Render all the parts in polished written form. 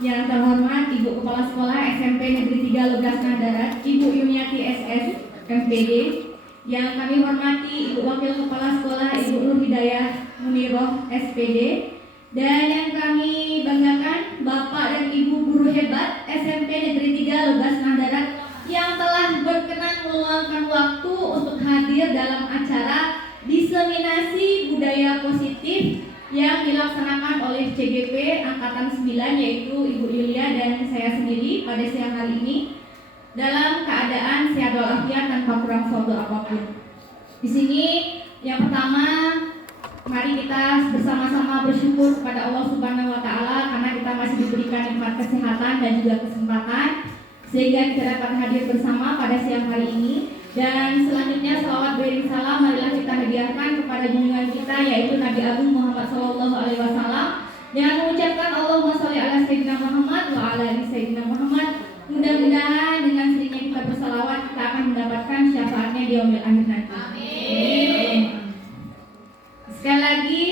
Yang terhormat Ibu Kepala Sekolah SMP Negeri 3 Lugasna Darat, Ibu Yuniati SS, MPD. Yang kami hormati Ibu Wakil Kepala Sekolah Ibu Nur Hidayah Muniroh, SPD. Dan yang kami banggakan Bapak dan Ibu guru hebat SMP Negeri 3 Lugasna Darat yang telah berkenan meluangkan waktu untuk hadir dalam acara diseminasi budaya positif yang dilaksanakan oleh CGP Angkatan 9, yaitu Ibu Yulia dan saya sendiri pada siang hari ini dalam keadaan sehat walafiat tanpa kurang suatu apapun. Di sini yang pertama, mari kita bersama-sama bersyukur kepada Allah Subhanahu wa taala karena kita masih diberikan nikmat kesehatan dan juga kesempatan sehingga kita dapat hadir bersama pada siang hari ini. Dan selanjutnya salawat beriring salam marilah kita hadiahkan kepada junjungan kita yaitu Nabi Agung Muhammad SAW dengan mengucapkan Allahumma sholli ala sayyidina Muhammad wa ala ali sayyidina Muhammad. Mudah-mudahan dengan seringnya kita bersalawat kita akan mendapatkan syafaatnya di yaumil akhir nanti. Amin. Sekali lagi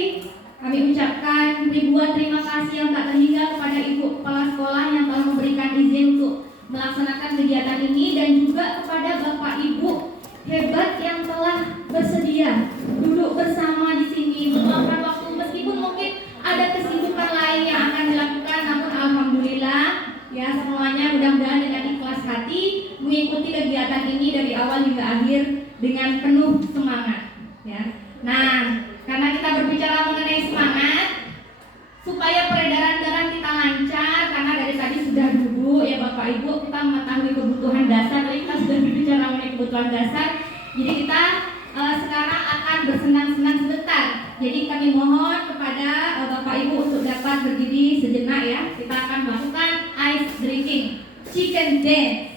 kami ucapkan ribuan terima kasih yang tak terhingga kepada Ibu Kepala Sekolah yang telah memberikan izin untuk melaksanakan kegiatan ini dan juga kepada Bapak Ibu hebat yang telah bersedia duduk bersama di sini meluangkan waktu meskipun mungkin ada kesibukan lain yang akan dilakukan, namun alhamdulillah ya semuanya mudah-mudahan dengan ikhlas hati mengikuti kegiatan ini dari awal hingga akhir dengan penuh semangat ya. Nah, karena kita berbicara mengenai semangat supaya peredaran darah kita lancar, karena dari tadi sudah duduk ya Bapak Ibu kita mengetahui kebutuhan dasar, tadi kita sudah berbicara mengenai kebutuhan dasar. Jadi kita sekarang akan bersenang-senang sebentar. Jadi kami mohon kepada Bapak Ibu untuk dapat berdiri sejenak ya. Kita akan melakukan ice drinking, chicken dance.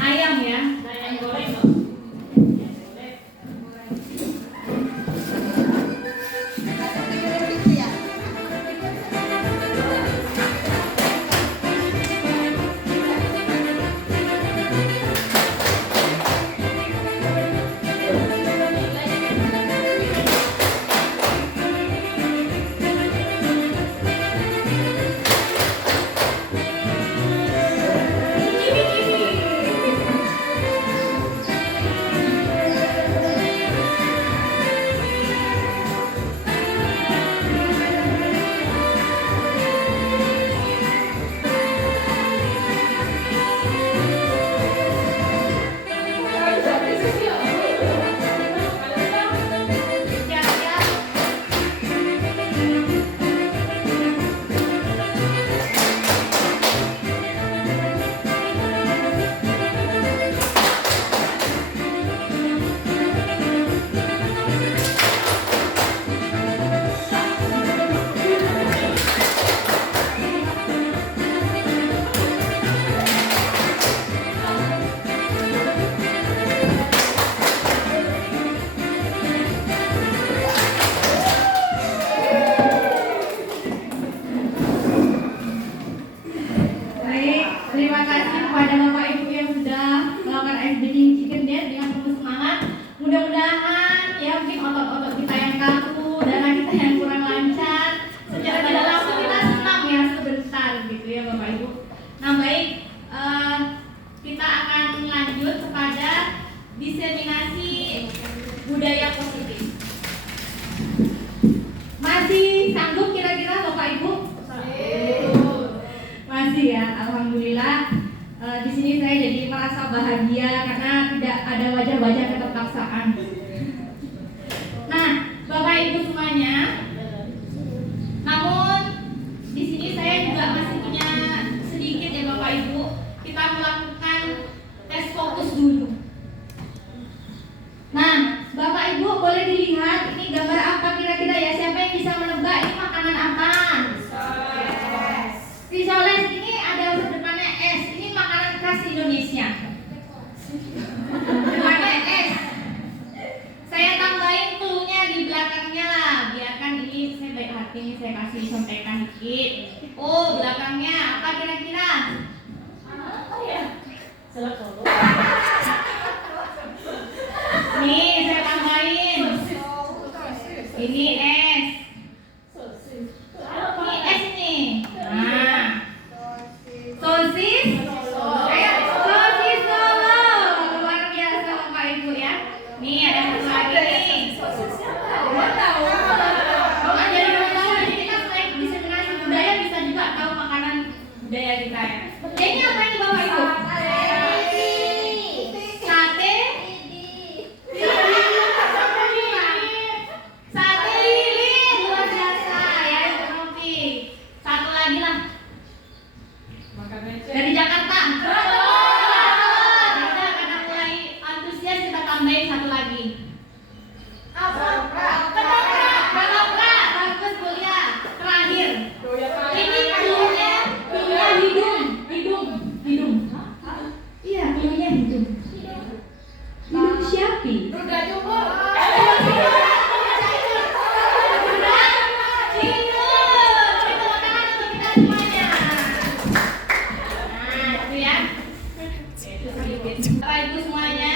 Ayam ya. Ayam goreng. Terima kasih kepada Bapak Ibu yang sudah melakukan ice drinking chicken dance dengan penuh semangat. Mudah-mudahan ya mungkin otot-otot kita yang kaku, darah kita yang kurang lancar, secara tidak langsung kita senam ya sebentar gitu ya Bapak Ibu. Nah baik, kita akan lanjut kepada diseminasi budaya positif. Masih sanggup kira-kira Bapak Ibu? Masih ya, alhamdulillah. Di sini saya jadi merasa bahagia karena tidak ada wajah-wajah keterpaksaan. Nah, Bapak Ibu semuanya, namun di sini saya juga masih punya sedikit ya Bapak Ibu. Kita melakukan tes fokus dulu. Nah, Bapak Ibu boleh dilihat ini gambar apa kira-kira ya? Siapa yang bisa menebak ini makanan apa? Risoles ini ada depannya S. Ini makanan khas Indonesia. Depannya S. Saya tambahin cluenya di belakangnya lah. Biarkan ini saya baik hati ini saya kasih contekan dikit. Oh, belakangnya apa kira-kira? Oh ya. Salah dulu. Nih, saya tambahin. Ini S. Ini S nih. Nah, sosis. Ayo, sosis Solo. Luar biasa Bapak Ibu ya. Nih ada satu lagi nih. Kalau jadi mau tahu, jadi kita selain diseminasi budaya bisa juga tahu makanan budaya kita ya. Ini apa nih Bapak Ibu? Sate. Sate lilin, luar biasa ya Ibu Novi. Satu lagi lah. Dari Jakarta. Kita karena mulai antusias kita tambahin satu lagi. Ketoprak. Bagus Bu ya. Terakhir. Ini klunya hidung. Iya, klunya hidung. Hidung siapa? Bapak Ibu semuanya,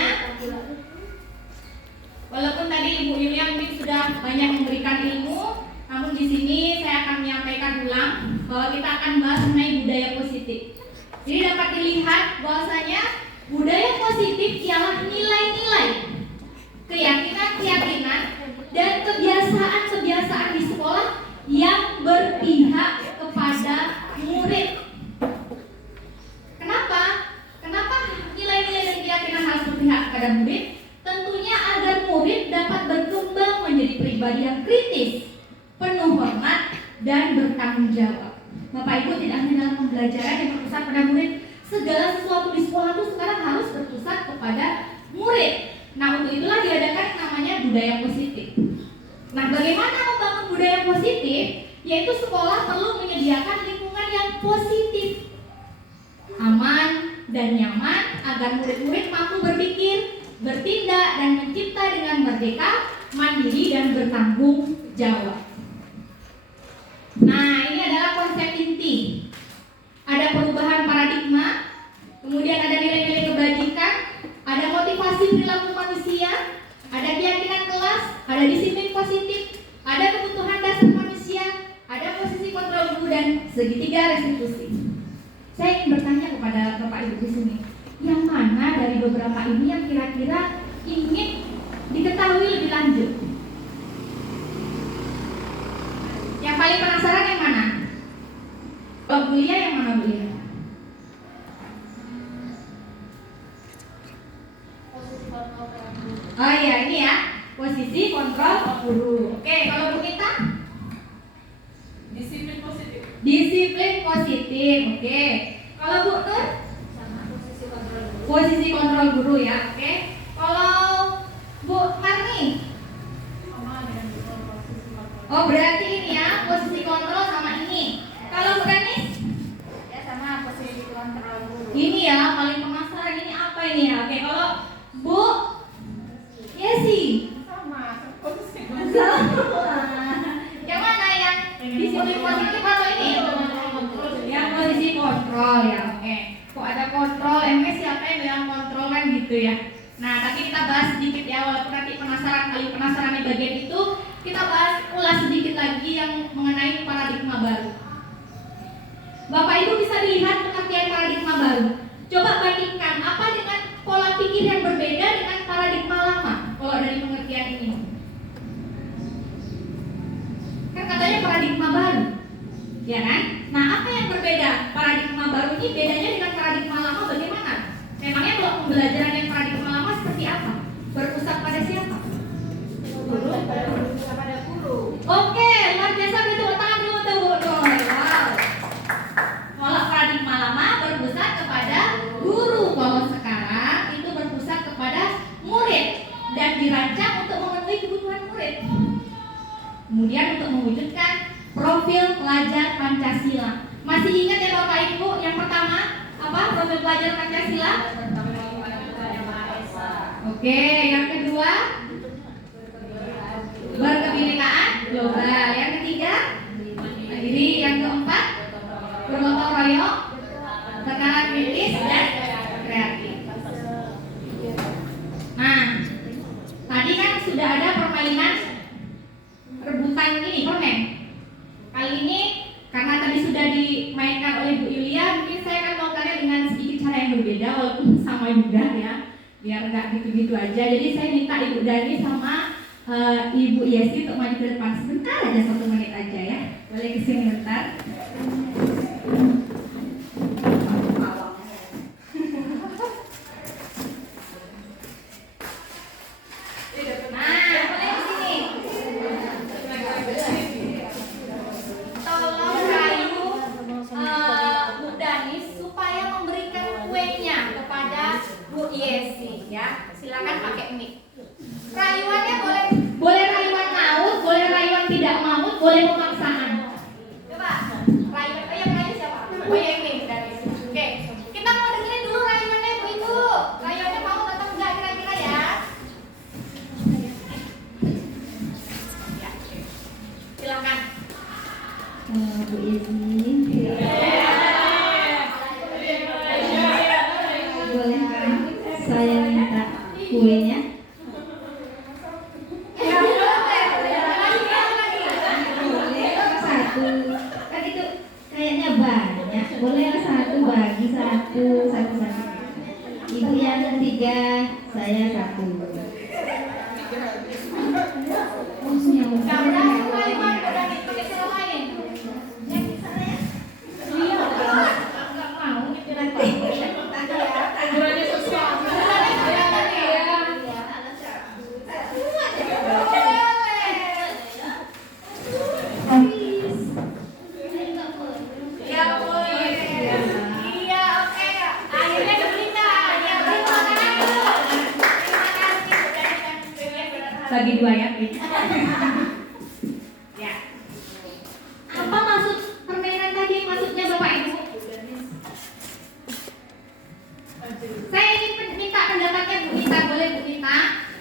walaupun tadi Ibu Yulia mungkin sudah banyak memberikan ilmu, namun di sini saya akan menyampaikan ulang bahwa kita akan bahas mengenai budaya positif. Jadi dapat dilihat bahwasanya budaya positif ialah nilai-nilai, keyakinan-keyakinan, dan kebiasaan-kebiasaan di sekolah yang berpihak kepada murid. Kenapa nilai-nilai dan keyakinan harus berpihak kepada murid? Tentunya agar murid dapat berkembang menjadi pribadi yang kritis, penuh hormat, dan bertanggung jawab. Bapak Ibu, tidak hanya dalam pembelajaran yang berpusat pada murid, segala sesuatu di sekolah itu sekarang harus berpusat kepada murid. Nah, untuk itulah diadakan namanya budaya positif. Nah, bagaimana membangun budaya positif? Yaitu sekolah perlu menyediakan lingkungan yang positif, aman dan nyaman agar murid-murid mampu berpikir, bertindak, dan mencipta dengan merdeka, mandiri, dan bertanggung jawab. Nah, ini adalah konsep inti. Ada perubahan paradigma, kemudian ada nilai-nilai kebajikan, ada motivasi perilaku manusia, ada keyakinan kelas, ada disiplin positif, ada kebutuhan dasar manusia, ada posisi kontrol guru, dan segitiga restitusi. Saya ingin bertanya kepada Bapak Ibu di sini, yang mana dari beberapa ini yang kira-kira ingin diketahui lebih lanjut? Yang paling penasaran yang mana? Kalau Bu Lia yang mana Bu Lia? Oh iya, ini ya, posisi kontrol guru. Oke, kalau Bu Kita? Disiplin positif. Oke. Kalau Bu Nur? Posisi kontrol guru ya. Oke. Kalau Bu Marni? Oh, berarti ini ya, posisi kontrol sama ini. Kalau Bu Danis? Ya sama, posisi kontrol guru. Ini ya, paling penasaran ini apa ini ya? Oke, kalau Bu Yesi? Sama, posisi Yang mana yang disiplin positif atau ini? Yang posisi kontrol ya, oke. Kok ada kontrol? Emangnya siapa yang bilang kontrol kan gitu ya? Nah, tapi kita bahas sedikit ya, walaupun nanti paling penasaran di bagian itu, kita ulas sedikit lagi yang mengenai paradigma baru. Bapak Ibu bisa lihat pengertian paradigma baru. Coba bandingkan apa dengan pola pikir yang berbeda dengan paradigma lama kalau dari pengertian ini. Kan katanya paradigma baru, ya kan? Nah, apa yang berbeda? Paradigma baru ini bedanya dengan paradigma lama bagaimana? Memangnya kalau pembelajaran yang paradigma lama seperti apa? Berpusat pada siapa? Pada guru. Oke, luar biasa, beri tepuk tangan dulu tuh Bu Nur. Wow. Kalau paradigma lama berpusat kepada guru, kalau sekarang itu berpusat kepada murid dan dirancang untuk memenuhi kebutuhan murid. Kemudian untuk mewujudkan profil pelajar Pancasila. Masih ingat ya Bapak Ibu yang pertama apa profil pelajar Pancasila? Oke, yang kedua berkebinekaan global. Yang ketiga mandiri. Yang keempat bergotong royong, bernalar kritis dan kreatif. Nah, tadi kan sudah ada permainan nggak gitu-gitu aja. Jadi saya minta Ibu Dani sama Ibu Yesi untuk maju ke depan sebentar aja, 1 menit aja ya. Boleh kesini bentar. Silakan pakai mic. Rayuannya boleh rayuan maut, boleh rayuan tidak maut, boleh pemaksaan. Coba rayuan, yang rayuan siapa? Oh ya ini dari sini. Oke, kita mau dengerin dulu rayuannya Bu Ibu. Rayuannya mau atau enggak kira-kira ya? Ya, silakan. Bu Yesi, boleh saya minta kuenya? Kan itu kayaknya banyak, boleh 1 bagi 1 bagi. Ibu yang ketiga, saya 1. Maksudnya bagi 2 ya. Ya. Apa maksud permainan tadi? Maksudnya Bapak Ibu? Saya ingin minta pendapatnya Bu Nita, boleh Bu Nita?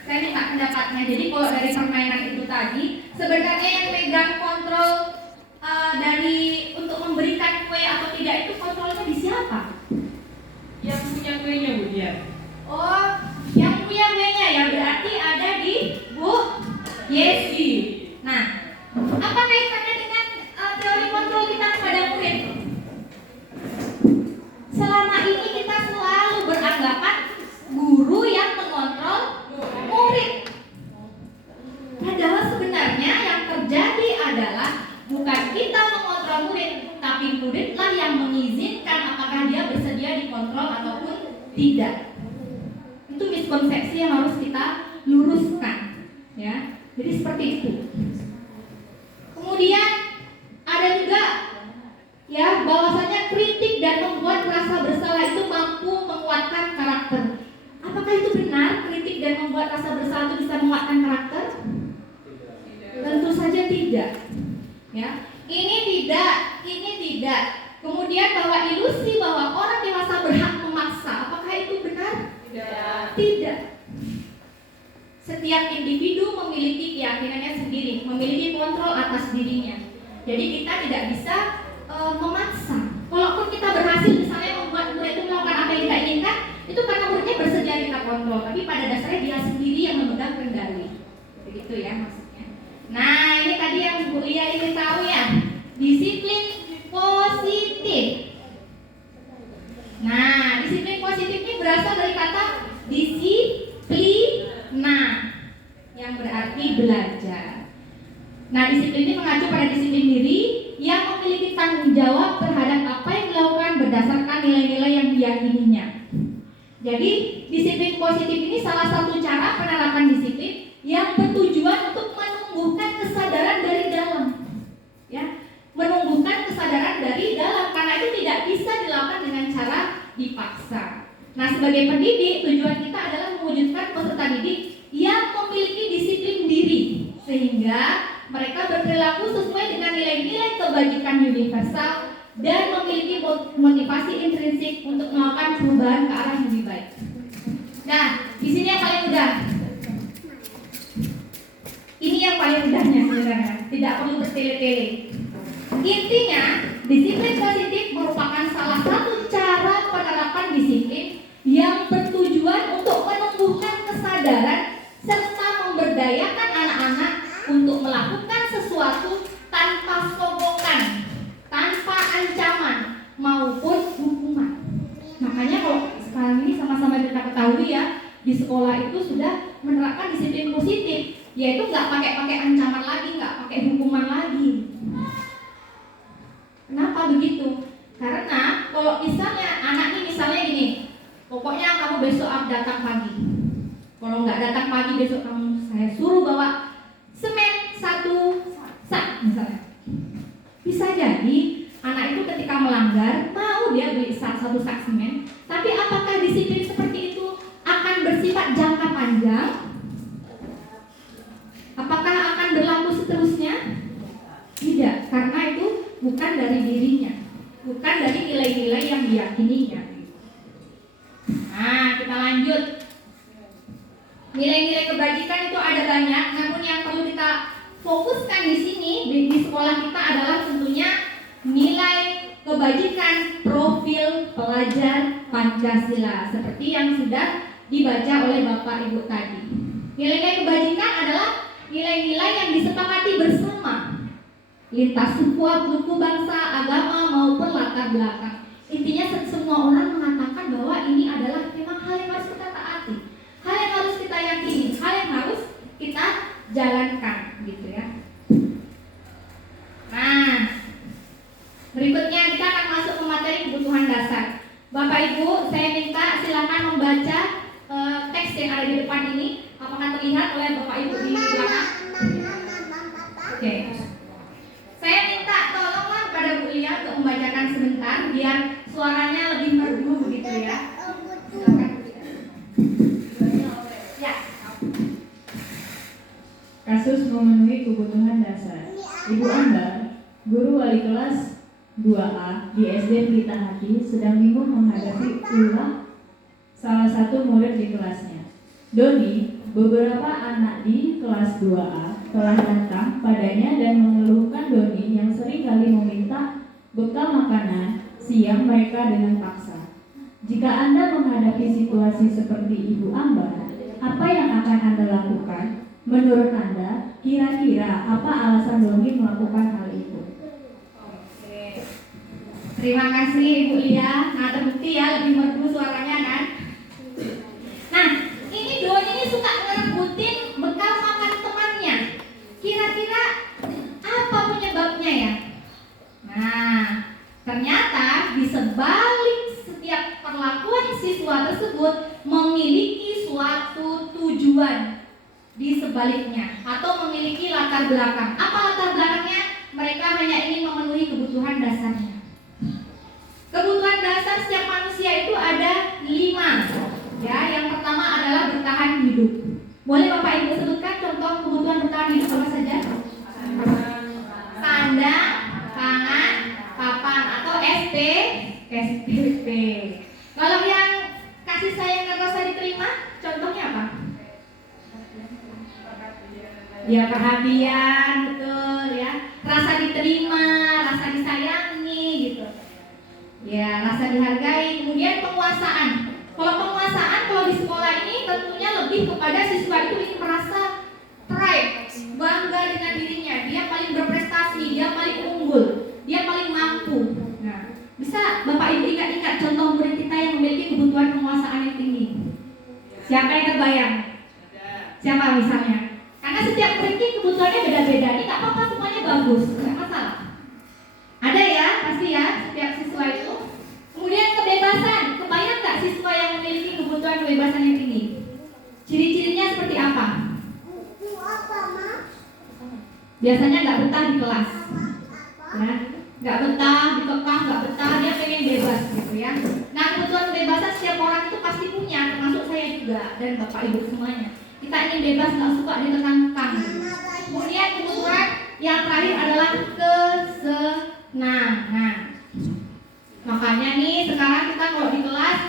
Saya minta pendapatnya. Jadi kalau dari permainan itu tadi, sebenarnya yang pegang kontrol dari untuk memberikan kue atau tidak itu kontrolnya di siapa? Yang punya kuenya Bu dia. Oh, yang punya kuenya ya berarti ada di Bu Yesi. Nah, apa kaitannya dengan teori kontrol kita kepada murid? Selama ini kita selalu beranggapan guru yang mengontrol murid. Padahal sebenarnya yang terjadi adalah bukan kita mengontrol murid, tapi muridlah yang mengizinkan apakah dia bersedia dikontrol ataupun tidak. Itu miskonsepsi yang harus kita luruskan, ya. Jadi seperti itu. Kemudian ada juga ya bahwasanya kritik dan membuat rasa bersalah itu mampu menguatkan karakter. Apakah itu benar? Kritik dan membuat rasa bersalah itu bisa menguatkan karakter? Tentu saja tidak. Ya, ini tidak. Kemudian bahwa ilusi bahwa orang dewasa berhak memaksa, apakah itu benar? Tidak. Setiap individu memiliki keyakinannya sendiri, memiliki kontrol atas dirinya. Jadi kita tidak bisa memaksa. Walaupun kita berhasil misalnya membuat murid itu melakukan apa yang kita inginkan, itu karena muridnya bersedia kita kontrol. Tapi pada dasarnya dia sendiri yang memegang kendali. Begitu ya maksudnya. Nah ini tadi yang Bu Lia ingin tahu ya, disiplin positif. Nah disiplin positif ini berasal dari kata disiplina, yang berarti belajar. Nah disiplin ini mengacu pada disiplin diri yang memiliki tanggung jawab terhadap apa yang dilakukan berdasarkan nilai-nilai yang diyakininya. Jadi disiplin positif ini salah satu cara penerapan disiplin yang bertujuan untuk menumbuhkan kesadaran dari dalam, ya, menumbuhkan kesadaran dari dalam, karena itu tidak bisa dilakukan dengan cara dipaksa. Nah sebagai pendidik tujuan kita adalah mewujudkan peserta didik yang memiliki disiplin diri sehingga mereka berperilaku sesuai dengan nilai-nilai kebajikan universal dan memiliki motivasi intrinsik untuk melakukan perubahan ke arah yang lebih baik. Nah, di sini yang paling mudah. Ini yang paling mudahnya sebenarnya, tidak perlu bertele-tele. Intinya, disiplin positif merupakan salah satu cara penerapan disiplin yang bertujuan untuk menumbuhkan kesadaran serta memberdayakan anak-anak untuk melakukan sesuatu tanpa sogokan, tanpa ancaman maupun hukuman. Makanya kalau sekarang ini sama-sama kita ketahui ya, di sekolah sekolah itu sudah menerapkan disiplin positif, yaitu nggak pakai ancaman lagi, nggak pakai hukuman lagi. Kenapa begitu? Karena kalau misalnya anak ini misalnya gini, pokoknya kamu besok datang pagi. Kalau nggak datang pagi besok saya suruh bawa semen 1 sak misalnya. Bisa jadi anak itu ketika melanggar mau dia beli 1 sak semen, tapi apakah disiplin seperti itu akan bersifat jangka panjang? Apakah akan berlaku seterusnya? Tidak, karena itu bukan dari dirinya, bukan dari nilai-nilai yang diyakininya. Nah, kita lanjut. Nilai-nilai kebajikan itu ada banyak, namun yang perlu kita fokuskan di sini di sekolah kita adalah tentunya nilai kebajikan profil pelajar Pancasila seperti yang sudah dibaca oleh Bapak Ibu tadi. Nilai-nilai kebajikan adalah nilai-nilai yang disepakati bersama lintas suku, bangsa, agama maupun latar belakang. Intinya semua orang mengatakan bahwa ini adalah memang hal yang harus kita taati, hal yang harus kita yakini, hal yang harus kita jalankan, gitu ya. Nah, berikutnya kita akan masuk ke materi kebutuhan dasar. Bapak Ibu, saya minta silakan membaca teks yang ada di depan ini. Apakah terlihat oleh Bapak Ibu di belakang? Oke. Saya minta tolonglah kepada Bu Lia untuk membacakan sebentar biar suaranya lebih merdu begitu ya. Silakan. Ya. Kasus memenuhi kebutuhan dasar. Ibu Ambar, guru wali kelas 2A di SD Pelita Hati, sedang bingung menghadapi ulah salah satu murid di kelasnya. Doni, beberapa anak di kelas 2A telah datang padanya dan mengeluhkan Doni yang sering kali meminta bekal makanan siang mereka dengan paksa. Jika Anda menghadapi situasi seperti Ibu Ambar, apa yang akan Anda lakukan? Menurut Anda, kira-kira apa alasan Doni melakukan hal itu? Oke. Terima kasih Ibu Lia. Nah, terbukti ya lebih merdu suaranya kan? Nah, ini Doni ini suka ngerebutin bekal makan temannya. Kira-kira apa penyebabnya ya? Nah, ternyata di sebalik setiap perlakuan siswa tersebut memiliki suatu tujuan di sebaliknya atau memiliki latar belakang. Apa latar belakangnya? Mereka hanya ingin memenuhi kebutuhan dasarnya. Kebutuhan dasar setiap manusia itu ada 5. Ya, yang pertama adalah bertahan hidup. Boleh Bapak Ibu sebutkan contoh kebutuhan bertahan hidup apa saja? Sandang, pangan, papan atau SPP. Kalau yang kasih sayang dan rasa diterima, contohnya apa? Ya, perhatian, betul ya. Rasa diterima, rasa disayangi gitu. Ya, rasa dihargai. Kemudian penguasaan. Kalau penguasaan, kalau di sekolah ini tentunya lebih kepada siswa itu ingin merasa pride, bangga dengan dirinya. Dia paling berprestasi, dia paling unggul, dia paling mampu. Nah, bisa Bapak Ibu ingat-ingat contoh murid kita yang memiliki kebutuhan penguasaan yang tinggi. Siapa yang terbayang? Siapa misalnya? Karena setiap murid ini kebutuhannya beda-beda. Ini tak apa-apa, semuanya bagus, nggak masalah. Ada ya, pasti ya, setiap siswa itu. Kemudian kebebasan. Kebayang nggak siswa yang memiliki kebutuhan kebebasan yang tinggi? Ciri-cirinya seperti apa? Biasanya nggak betah di kelas, ya, nggak betah, dikekang, nggak betah, dia pengen bebas gitu ya. Nah, kebutuhan kebebasan setiap orang itu pasti punya, termasuk saya juga dan Bapak Ibu semuanya. Kita ingin bebas, nggak suka dikekang-kekang. Kemudian kebutuhan yang terakhir adalah kesenangan. Makanya nih sekarang kita kalau di kelas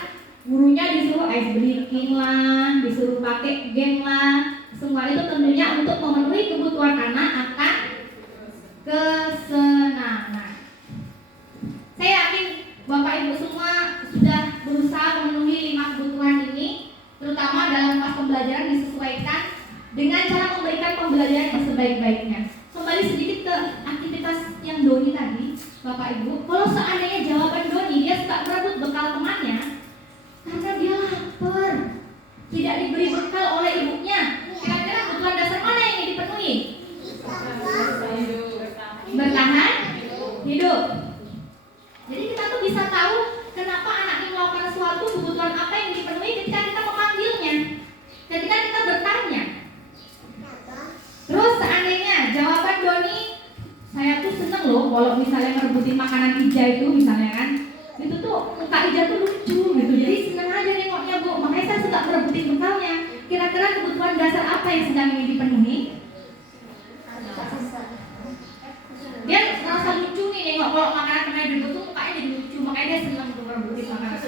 gurunya disuruh ice breaking lah, disuruh pakai game lah. Semua itu tentunya untuk memenuhi kebutuhan anak akan kesenangan. Saya yakin Bapak Ibu semua sudah berusaha memenuhi 5 kebutuhan ini, terutama dalam pas pembelajaran disesuaikan dengan cara memberikan pembelajaran yang sebaik-baiknya. Kembali sedikit ke aktivitas yang Doni tadi, Bapak Ibu. Kalau seandainya jawaban Doni dia suka berebut bekal temannya karena dia lapar. tidak diberi bekal oleh ibunya. Kira-kira kebutuhan dasar mana yang ingin dipenuhi? Bertahan hidup. Jadi kita tuh bisa tahu kenapa anak ini melakukan sesuatu, kebutuhan apa yang dipenuhi ketika kita memanggilnya, ketika kita bertanya. Terus seandainya jawaban Doni, saya tuh seneng loh kalau misalnya merebutin makanan Ija itu misalnya kan, itu tuh muka Ija tuh lucu gitu, jadi seneng aja nengoknya Bu, makanya saya suka merebutin bekalnya. Kira-kira kebutuhan dasar apa yang sedang ingin dipenuhi? Dia merasa lucu nih nengok kalau makanan temennya direbut tuh mukanya jadi lucu, makanya dia seneng untuk merebutin makanan.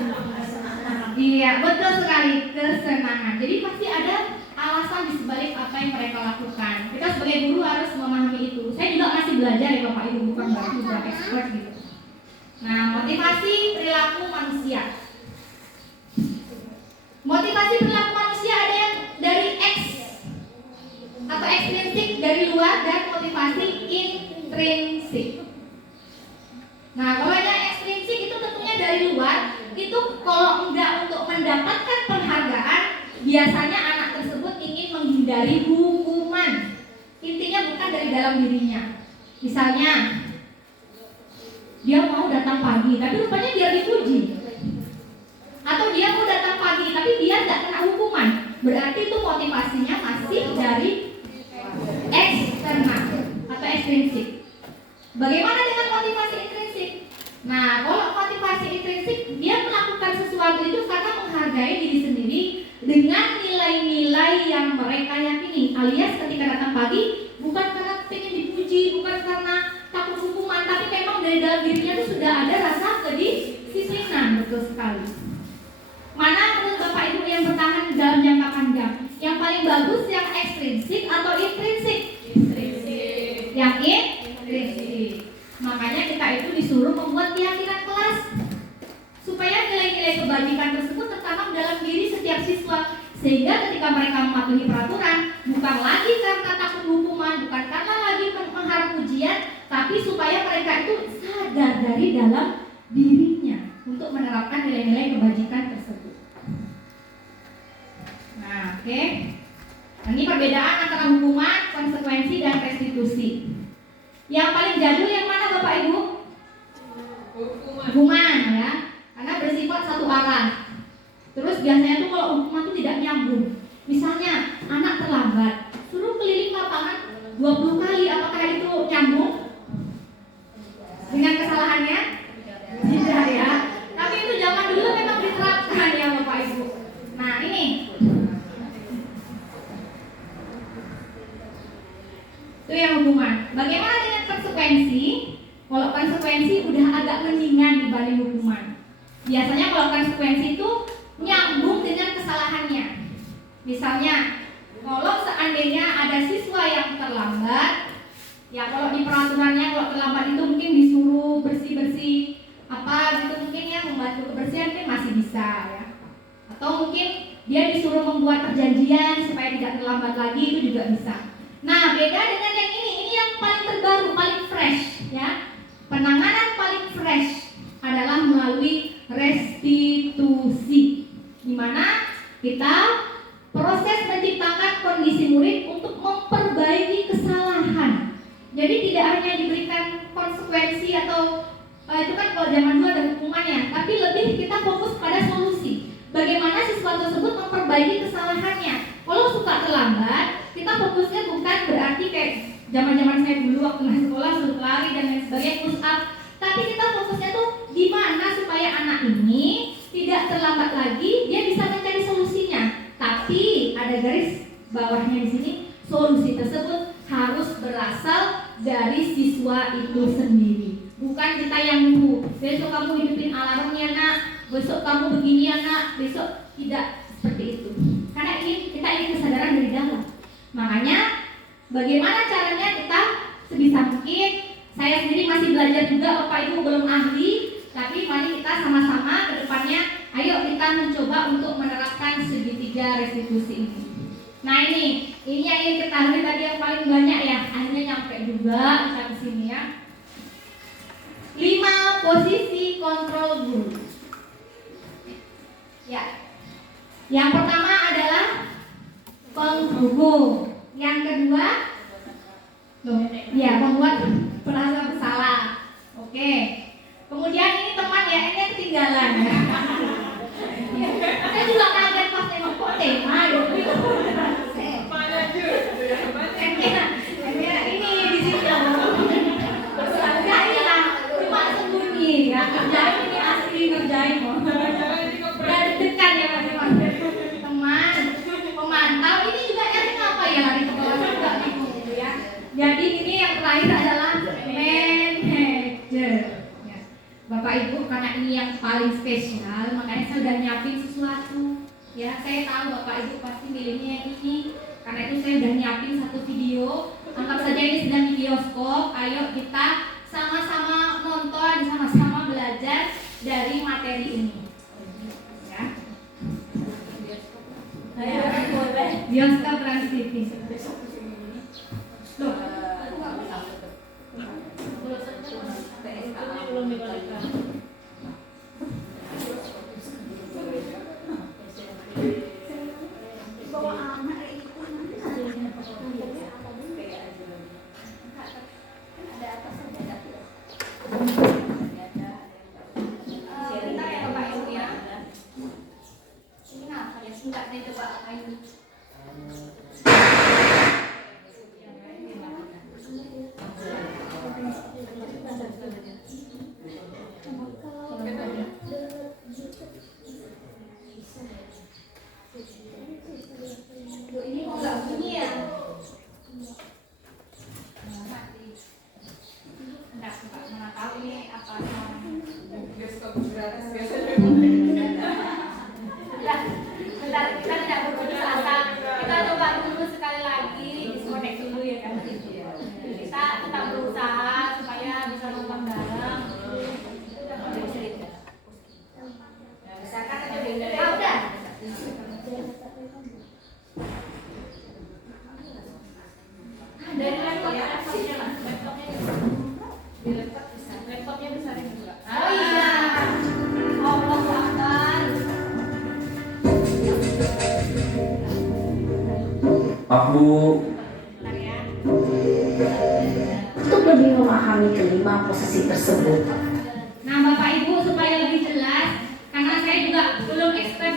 Iya betul sekali, kesenangan. Jadi pasti ada alasan di sebalik apa yang mereka lakukan. Kita sebagai guru harus memahami itu. Saya juga masih belajar ya Bapak Ibu, bukan berarti udah expert gitu. Nah, motivasi perilaku manusia. Motivasi perilaku manusia ada yang dari X atau ekstrinsik dari luar dan motivasi intrinsik. Nah, kalau yang ekstrinsik itu tentunya dari luar. Itu kalau enggak untuk mendapatkan penghargaan, biasanya anak tersebut ingin menghindari hukuman. Intinya bukan dari dalam dirinya. Misalnya dia mau datang pagi tapi rupanya dia dipuji, atau dia mau datang pagi tapi dia tidak kena hukuman, berarti itu motivasinya masih dari eksternal atau ekstrinsik. Bagaimana dengan motivasi intrinsik? Nah, kalau motivasi intrinsik, dia melakukan sesuatu itu karena menghargai diri sendiri dengan nilai-nilai yang mereka yakini, alias ketika datang pagi bukan karena ingin dipuji, bukan karena takut hukuman, tapi memang dari dalam dirinya itu sudah ada rasa kedisiplinan. Betul sekali. Mana menurut Bapak Ibu yang bertahan dalam jangka panjang? Yang paling bagus yang ekstrinsik atau intrinsik? Intrinsik. Yakin? Intrinsik. Makanya kita itu disuruh membuat keyakinan kelas supaya nilai-nilai kebajikan tersebut tertanam dalam diri setiap siswa, sehingga ketika mereka mematuhi peraturan bukan lagi karena takut hukuman, bukan karena lagi mengharap pujian, tapi supaya mereka itu sadar dari dalam dirinya untuk menerapkan nilai-nilai kebajikan tersebut. Nah, oke. Ini perbedaan antara hukuman, konsekuensi, dan restitusi. Yang paling jadul yang mana Bapak Ibu? Hukuman ya, karena bersifat satu arah. Terus biasanya tuh kalau hukuman tuh tidak nyambung. Misalnya anak terlambat, suruh keliling lapangan 20 kali, apakah itu nyambung dengan kesalahannya? Tidak ya. Tapi itu zaman dulu memang diterapkan ya Bapak Ibu. Nah ini itu yang hukuman. Bagaimana dengan konsekuensi? Kalau konsekuensi udah agak mendingan dibanding hukuman. Biasanya kalau konsekuensi itu nyambung dengan kesalahannya. Misalnya, kalau seandainya ada siswa yang terlambat, ya kalau di peraturannya kalau terlambat itu mungkin disuruh bersih-bersih apa gitu, mungkin ya membantu kebersihan mungkin masih bisa ya. Atau mungkin dia disuruh membuat perjanjian supaya tidak terlambat lagi, itu juga bisa. Nah, beda dengan yang ini yang paling terbaru, paling fresh ya. Penanganan paling fresh adalah melalui restitusi, di mana kita proses menciptakan kondisi murid untuk memperbaiki kesalahan. Jadi tidak hanya diberikan konsekuensi atau itu kan kalau zaman dulu ada hukumannya, tapi lebih kita fokus pada solusi. Bagaimana siswa tersebut memperbaiki kesalahannya. Kalau suka terlambat, kita fokusnya bukan berarti kayak zaman-zaman saya dulu waktu masih sekolah suruh lari dan lain sebagainya, push up. Tapi kita fokusnya tuh gimana supaya anak ini tidak terlambat lagi, dia bisa mencari solusinya. Tapi ada garis bawahnya di sini, solusi tersebut harus berasal dari siswa itu sendiri. Bukan kita yang nyuruh, besok kamu hidupin alarmnya nak, besok kamu begini ya nak, besok tidak seperti itu. Karena ini kita ingin kesadaran dari dalam. Makanya bagaimana caranya kita sebisa mungkin, saya sendiri masih belajar juga, Bapak Ibu belum ahli, tapi mari kita sama-sama ke depannya, ayo kita mencoba untuk menerapkan segitiga restitusi ini. Nah ini yang ingin ketahui tadi yang paling banyak ya, akhirnya nyampe juga kita ke sini ya. 5 posisi kontrol guru. Ya. Yang pertama adalah penghubung. Yang kedua, ya, membuat merasa bersalah. Oke. Kemudian ini teman ya, ini yang ketinggalan. Saya juga kaget pas nengok kok tema ya. Ini di sini kerjain lah, cuma sembunyi ya. Kerjain ini asli kerjain kok. Udah deg-degan ya masing-masing. Teman pemantau ini juga nyari apa ya, lari ke bawah juga bingung gitu ya. Jadi ini yang terakhir adalah manajer. Ya. Bapak Ibu, karena ini yang paling spesial, makanya saya udah nyiapin sesuatu. Ya, saya tahu Bapak Ibu pasti milihnya yang ini. Karena itu saya udah nyiapin satu video. Anggap saja ini sedang di bioskop. Ayo kita sama-sama nonton, sama-sama belajar dari materi ini. Ya. Bioskop Trans TV. Loh, belum dibalikan. Bentar ya Bapak Ibu ya. Ini apa ya? Sebentar saya coba apain. Loh, ini kok nggak bunyi ya? Enggak, mana tahu ini apa bentar, kita tidak berputus asa. Kita coba dulu sekali lagi, disconnect dulu ya kan. Kita tetap berusaha supaya bisa nonton bareng. Ah, udah. Dari Laptopnya besarin juga. oh iya. Allah Akbar. Maaf Bu, Bentar ya. Untuk lebih memahami kelima posisi tersebut, nah Bapak Ibu, supaya lebih jelas, karena saya juga belum expert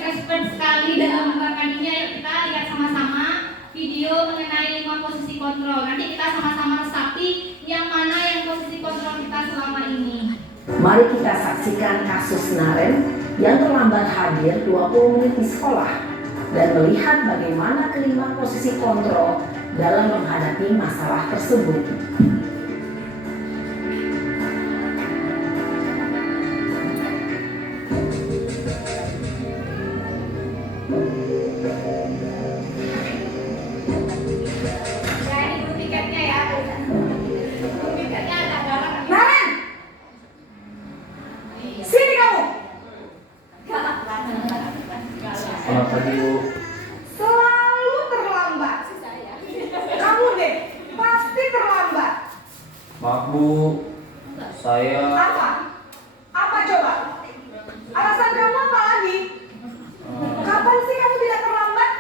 sekali dalam menerapkan ini, ayo kita lihat sama-sama video mengenai 5 posisi kontrol. Nanti kita sama-sama resapi yang mana yang posisi kontrol kita selama ini. mari kita saksikan kasus Naren yang terlambat hadir 20 menit di sekolah dan melihat bagaimana kelima posisi kontrol dalam menghadapi masalah tersebut. Ya, ini beli tiketnya ya. Beli tiketnya ada barang. Naren! Sini kamu! selamat pagi Bu. Selalu terlambat. Kamu deh, pasti terlambat. Maaf Bu, saya Apa? Apa coba? Alasan kamu apa lagi? Kapan sih kamu tidak terlambat?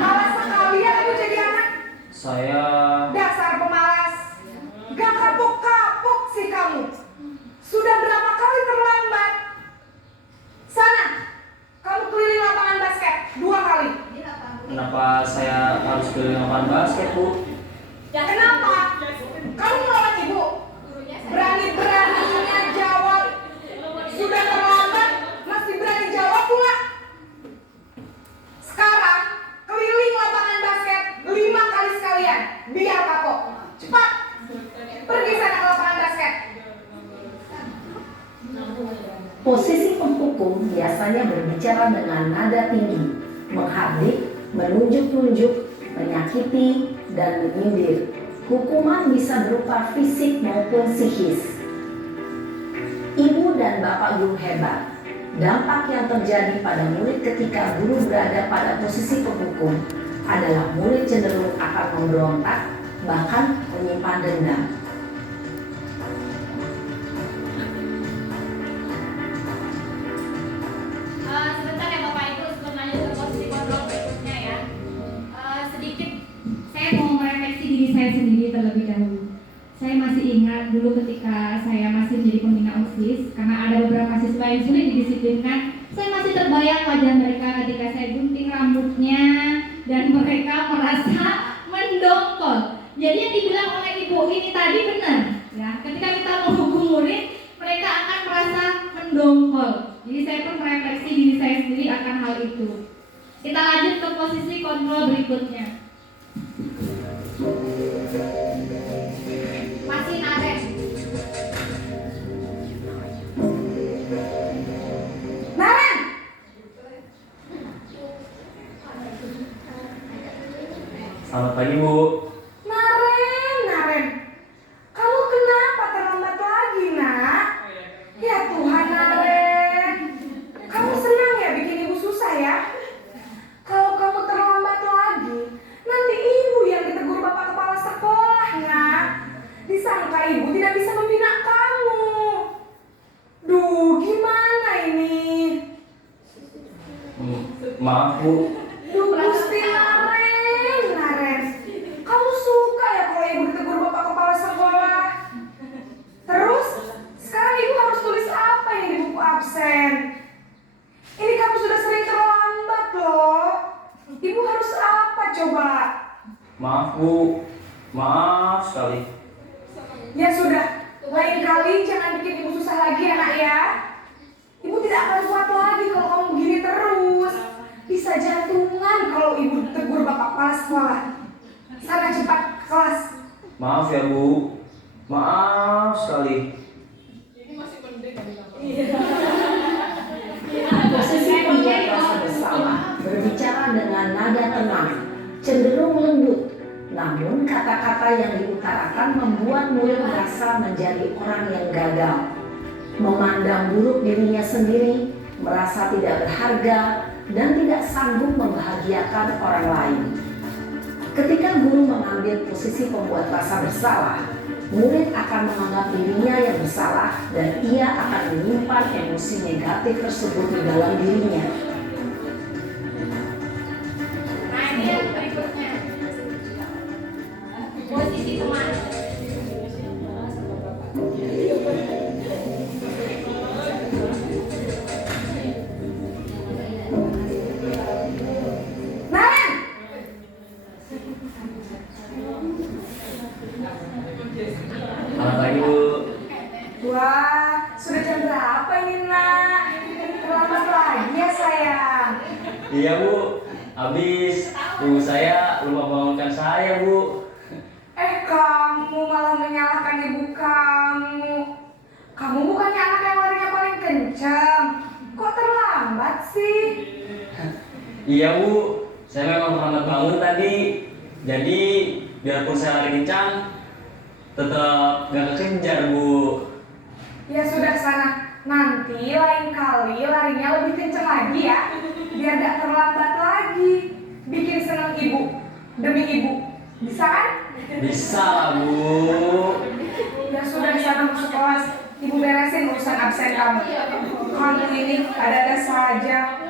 Malas sekali ya kamu jadi anak. saya Dasar pemalas. Gak kapok-kapok sih kamu. Sudah berapa kali terlambat? Sana, kamu keliling lapangan basket 2 kali. kenapa saya harus keliling lapangan basket Bu? Kenapa? Kamu melawan ibu. Berani-beraninya jawab. Sudah terlambat, masih berani jawab pula. Sekarang, keliling lapangan basket 5 kali sekalian. Biar kapok. Cepat. Pergi sana ke lapangan basket. Posisi penghukum biasanya berbicara dengan nada tinggi, menghardik, menunjuk-nunjuk, menyakiti, dan menyindir. Hukuman bisa berupa fisik maupun psikis. Ibu dan bapak guru hebat. Dampak yang terjadi pada murid ketika guru berada pada posisi penghukum adalah murid cenderung akan memberontak, bahkan menyimpan dendam. Sebentar ya Bapak Ibu. saya sendiri terlebih dahulu. Saya masih ingat dulu ketika saya masih menjadi pembina OSIS, karena ada beberapa mahasiswa yang sulit didisiplinkan. Saya masih terbayang wajah mereka ketika saya gunting rambutnya dan mereka merasa mendongkol. Jadi yang dibilang oleh ibu ini tadi benar, ya. Ketika kita menghukum murid, mereka akan merasa mendongkol. Jadi saya pun merefleksi diri saya sendiri akan hal itu. Kita lanjut ke posisi kontrol berikutnya. Masih Naren. Naren! Selamat pagi, Bu. Naren, kamu kenapa terlambat lagi, nak? Ya Tuhan, Naren, kamu senang ya bikin ibu susah ya? Kalau kamu terlambat lagi, nanti ibu yang ditegur bapak kepala sekolah, nak. Disangka ibu tidak bisa membina kamu. Duh, gimana ini? Maaf, Bu. Duh, Gusti Naren, kamu suka ya kalau ibu ditegur bapak kepala sekolah? Terus, sekarang ibu harus tulis apa yang di buku absen? Ini kamu sudah sering terlambat loh. Ibu harus apa coba? Maaf, Bu. Maaf sekali. Ya sudah, lain kali jangan bikin ibu susah lagi ya nak ya. Ibu tidak akan kuat lagi kalau kamu begini terus. Bisa jantungan kalau ibu tegur bapak kepala sekolah. Sana cepat ke kelas. Maaf ya, Bu. Maaf sekali. Posisi pembuat rasa bersalah berbicara dengan nada tenang, cenderung lembut. Namun kata-kata yang diutarakan membuat murid merasa menjadi orang yang gagal, memandang buruk dirinya sendiri, merasa tidak berharga, dan tidak sanggup membahagiakan orang lain. Ketika guru mengambil posisi pembuat rasa bersalah, murid akan menganggap dirinya yang bersalah dan ia akan menyimpan emosi negatif tersebut di dalam dirinya. Nah, ini yang berikutnya. Posisi teman. Naren! Selamat pagi, Bu. Wah, sudah jam berapa ini nak? Terlambat lagi ya sayang. Iya, Bu. Habis ibu saya lupa bangunkan saya, Bu. Kamu malah menyalahkan ibu kamu. Kamu bukannya anak yang larinya paling kencang. Kok terlambat sih? Iya, Bu. Saya memang terlambat bangun tadi. Jadi, biarpun saya lari kencang, tetap gak kekejar, Bu. Ya sudah sana. Nanti lain kali larinya lebih kencang lagi ya. Biar gak terlambat lagi. Bikin senang ibu. Demi ibu. Bisa kan? Bisa lah, Bu. Ya sudah sana masuk kelas. Ibu beresin urusan absen kamu. Kamu ini ada-ada saja.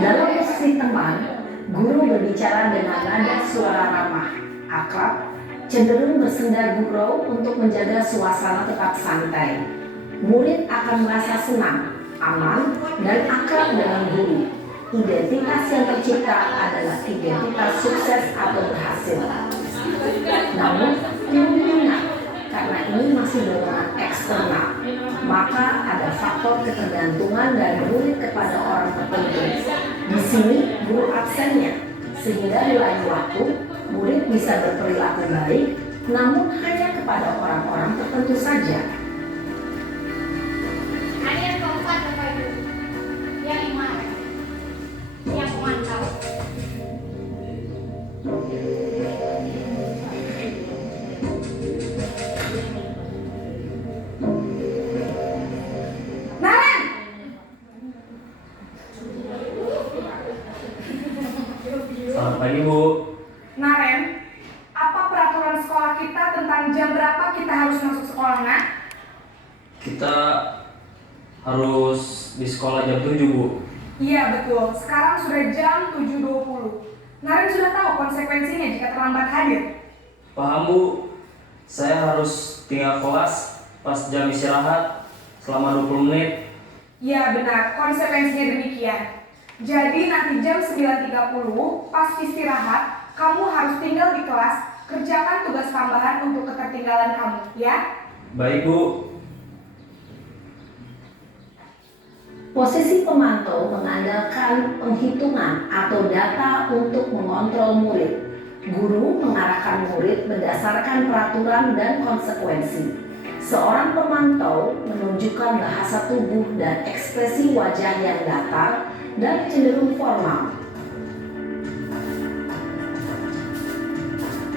Dalam posisi teman, guru berbicara dengan nada suara ramah, akrab, cenderung bersenda gurau untuk menjaga suasana tetap santai. Murid akan merasa senang, aman, dan akrab dengan guru. Identitas yang tercipta adalah identitas sukses atau berhasil. Namun, perlu diingat, karena ini masih dorongan eksternal, maka ada faktor ketergantungan dari murid kepada orang tertentu. Di sini, guru absennya, sehingga di lain waktu, murid bisa berperilaku baik, namun hanya kepada orang-orang tertentu saja. Ada yang keempat Bapak Ibu. Yang lima. Yang pemantau. Naren! Selamat pagi, Bu. Naren, apa peraturan sekolah kita tentang jam berapa kita harus masuk sekolah, nak? Kita harus di sekolah jam 7, Bu. Iya betul, sekarang sudah jam 7.20. Naren sudah tahu konsekuensinya jika terlambat hadir? Paham Bu, saya harus tinggal kelas pas jam istirahat selama 20 menit. Ya benar, konsekuensinya demikian. Jadi nanti jam 9.30 pas istirahat, kamu harus tinggal di kelas, kerjakan tugas tambahan untuk ketertinggalan kamu, ya? Baik Bu. Posisi pemantau mengandalkan penghitungan atau data untuk mengontrol murid. Guru mengarahkan murid berdasarkan peraturan dan konsekuensi. Seorang pemantau menunjukkan bahasa tubuh dan ekspresi wajah yang datar dan cenderung formal.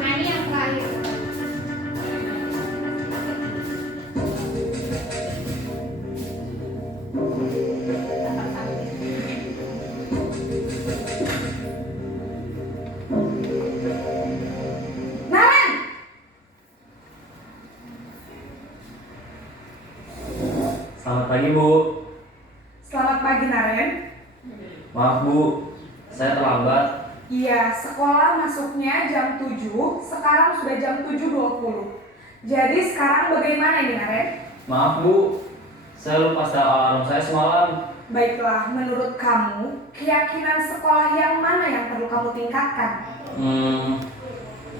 Nah ini yang terakhir. Naren! Selamat pagi Bu. Selamat pagi Naren. Maaf Bu, saya terlambat. Iya, sekolah masuknya jam 7, sekarang sudah jam 7.20. Jadi sekarang bagaimana ini Naren? Maaf Bu, saya lupa setel alarm saya semalam. Baiklah, menurut kamu, keyakinan sekolah yang mana yang perlu kamu tingkatkan?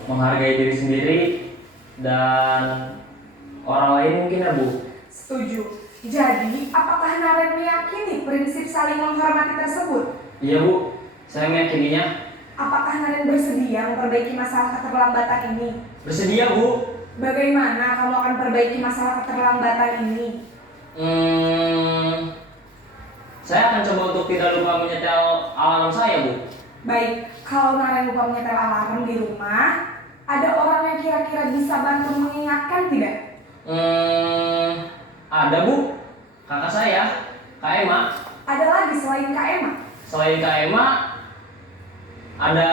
Menghargai diri sendiri dan orang lain mungkin ya Bu. Setuju. Jadi, apakah Naren meyakini prinsip saling menghormati tersebut? Iya Bu, saya meyakininya. Apakah Naren bersedia memperbaiki masalah keterlambatan ini? Bersedia Bu. Bagaimana kamu akan perbaiki masalah keterlambatan ini? Saya akan coba untuk tidak lupa menyetel alarm saya Bu. Baik, kalau Naren lupa menyetel alarm di rumah, ada orang yang kira-kira bisa bantu mengingatkan tidak? Ada Bu, kakak saya, Kak Emma. Ada lagi selain Kak Emma? Selain Kak Emma, ada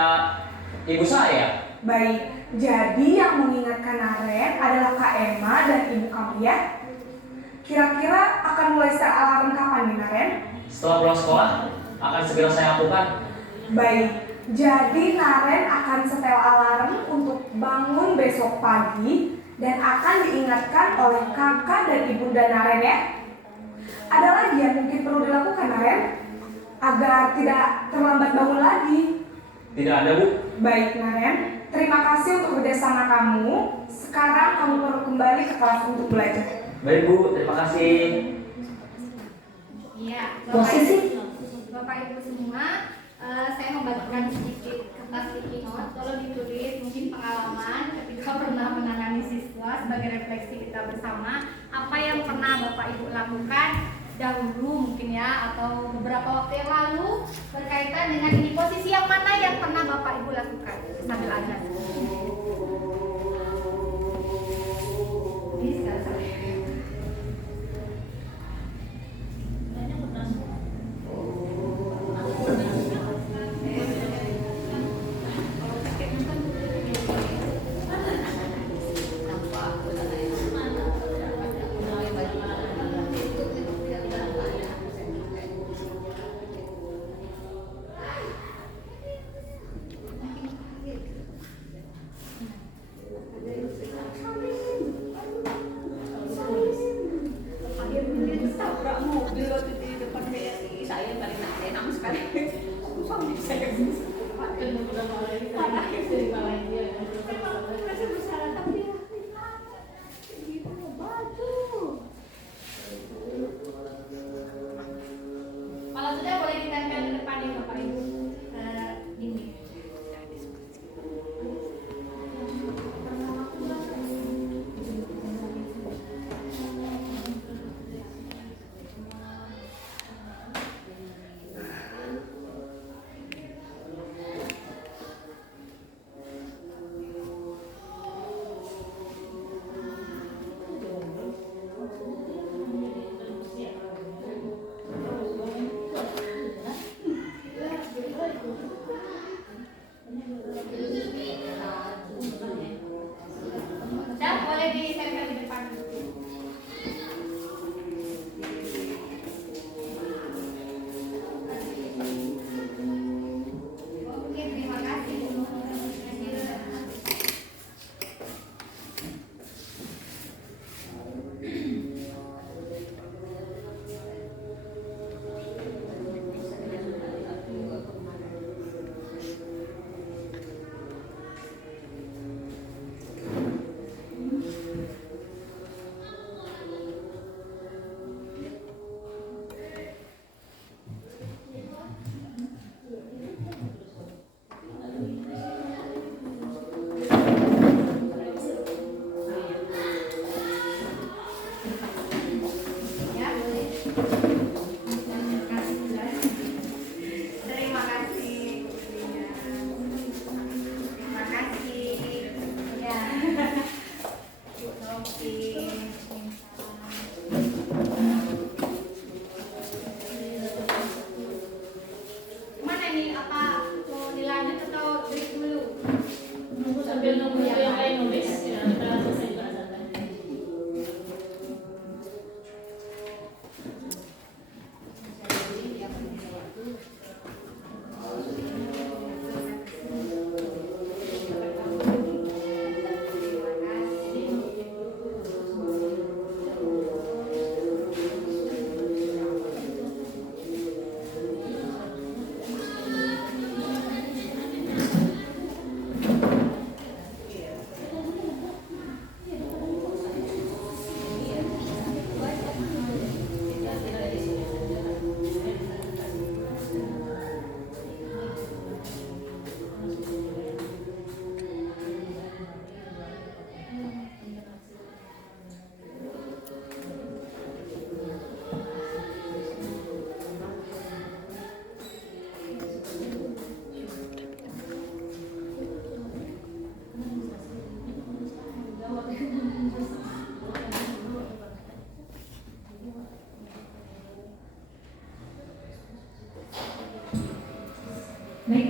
ibu saya. Baik, jadi yang mengingatkan Naren adalah Kak Emma dan ibu kamu ya? Kira-kira akan mulai setel alarm kapan nih Naren? Setelah pulang sekolah, akan segera saya lakukan. Baik, jadi Naren akan setel alarm untuk bangun besok pagi dan akan diingatkan oleh kakak dan ibunda Naren ya. Ada lagi yang mungkin perlu dilakukan Naren agar tidak terlambat bangun lagi? Tidak ada Bu. Baik Naren, terima kasih untuk kerjasama kamu. Sekarang kamu perlu kembali ke kelas untuk belajar. Baik Bu, terima kasih. Iya, Posisi Bapak Ibu semua, saya membagikan sedikit kertas sticky note. Tolong ditulis mungkin pengalaman ketika pernah menangani siswa sebagai refleksi kita bersama. Apa yang pernah Bapak Ibu lakukan dahulu mungkin ya, atau beberapa waktu yang lalu berkaitan dengan ini, posisi yang mana yang pernah Bapak Ibu lakukan sambil azan. Ini sekarang saya.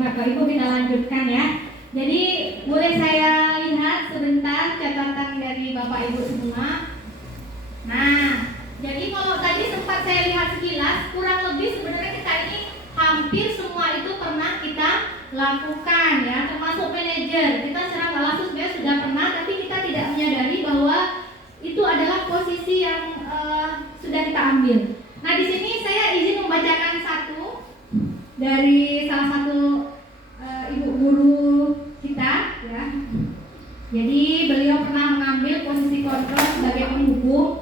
Bapak Ibu kita lanjutkan ya. Jadi boleh saya lihat sebentar catatan dari Bapak Ibu semua. Nah, jadi kalau tadi sempat saya lihat sekilas, kurang lebih sebenarnya kita ini hampir semua itu pernah kita lakukan ya, termasuk manajer. Kita secara nggak langsung sebenarnya sudah pernah, tapi kita tidak menyadari bahwa itu adalah posisi yang sudah kita ambil. Nah, di sini saya izin membacakan satu dari salah satu ibu guru kita ya. Jadi beliau pernah mengambil posisi kontrol sebagai penghukum.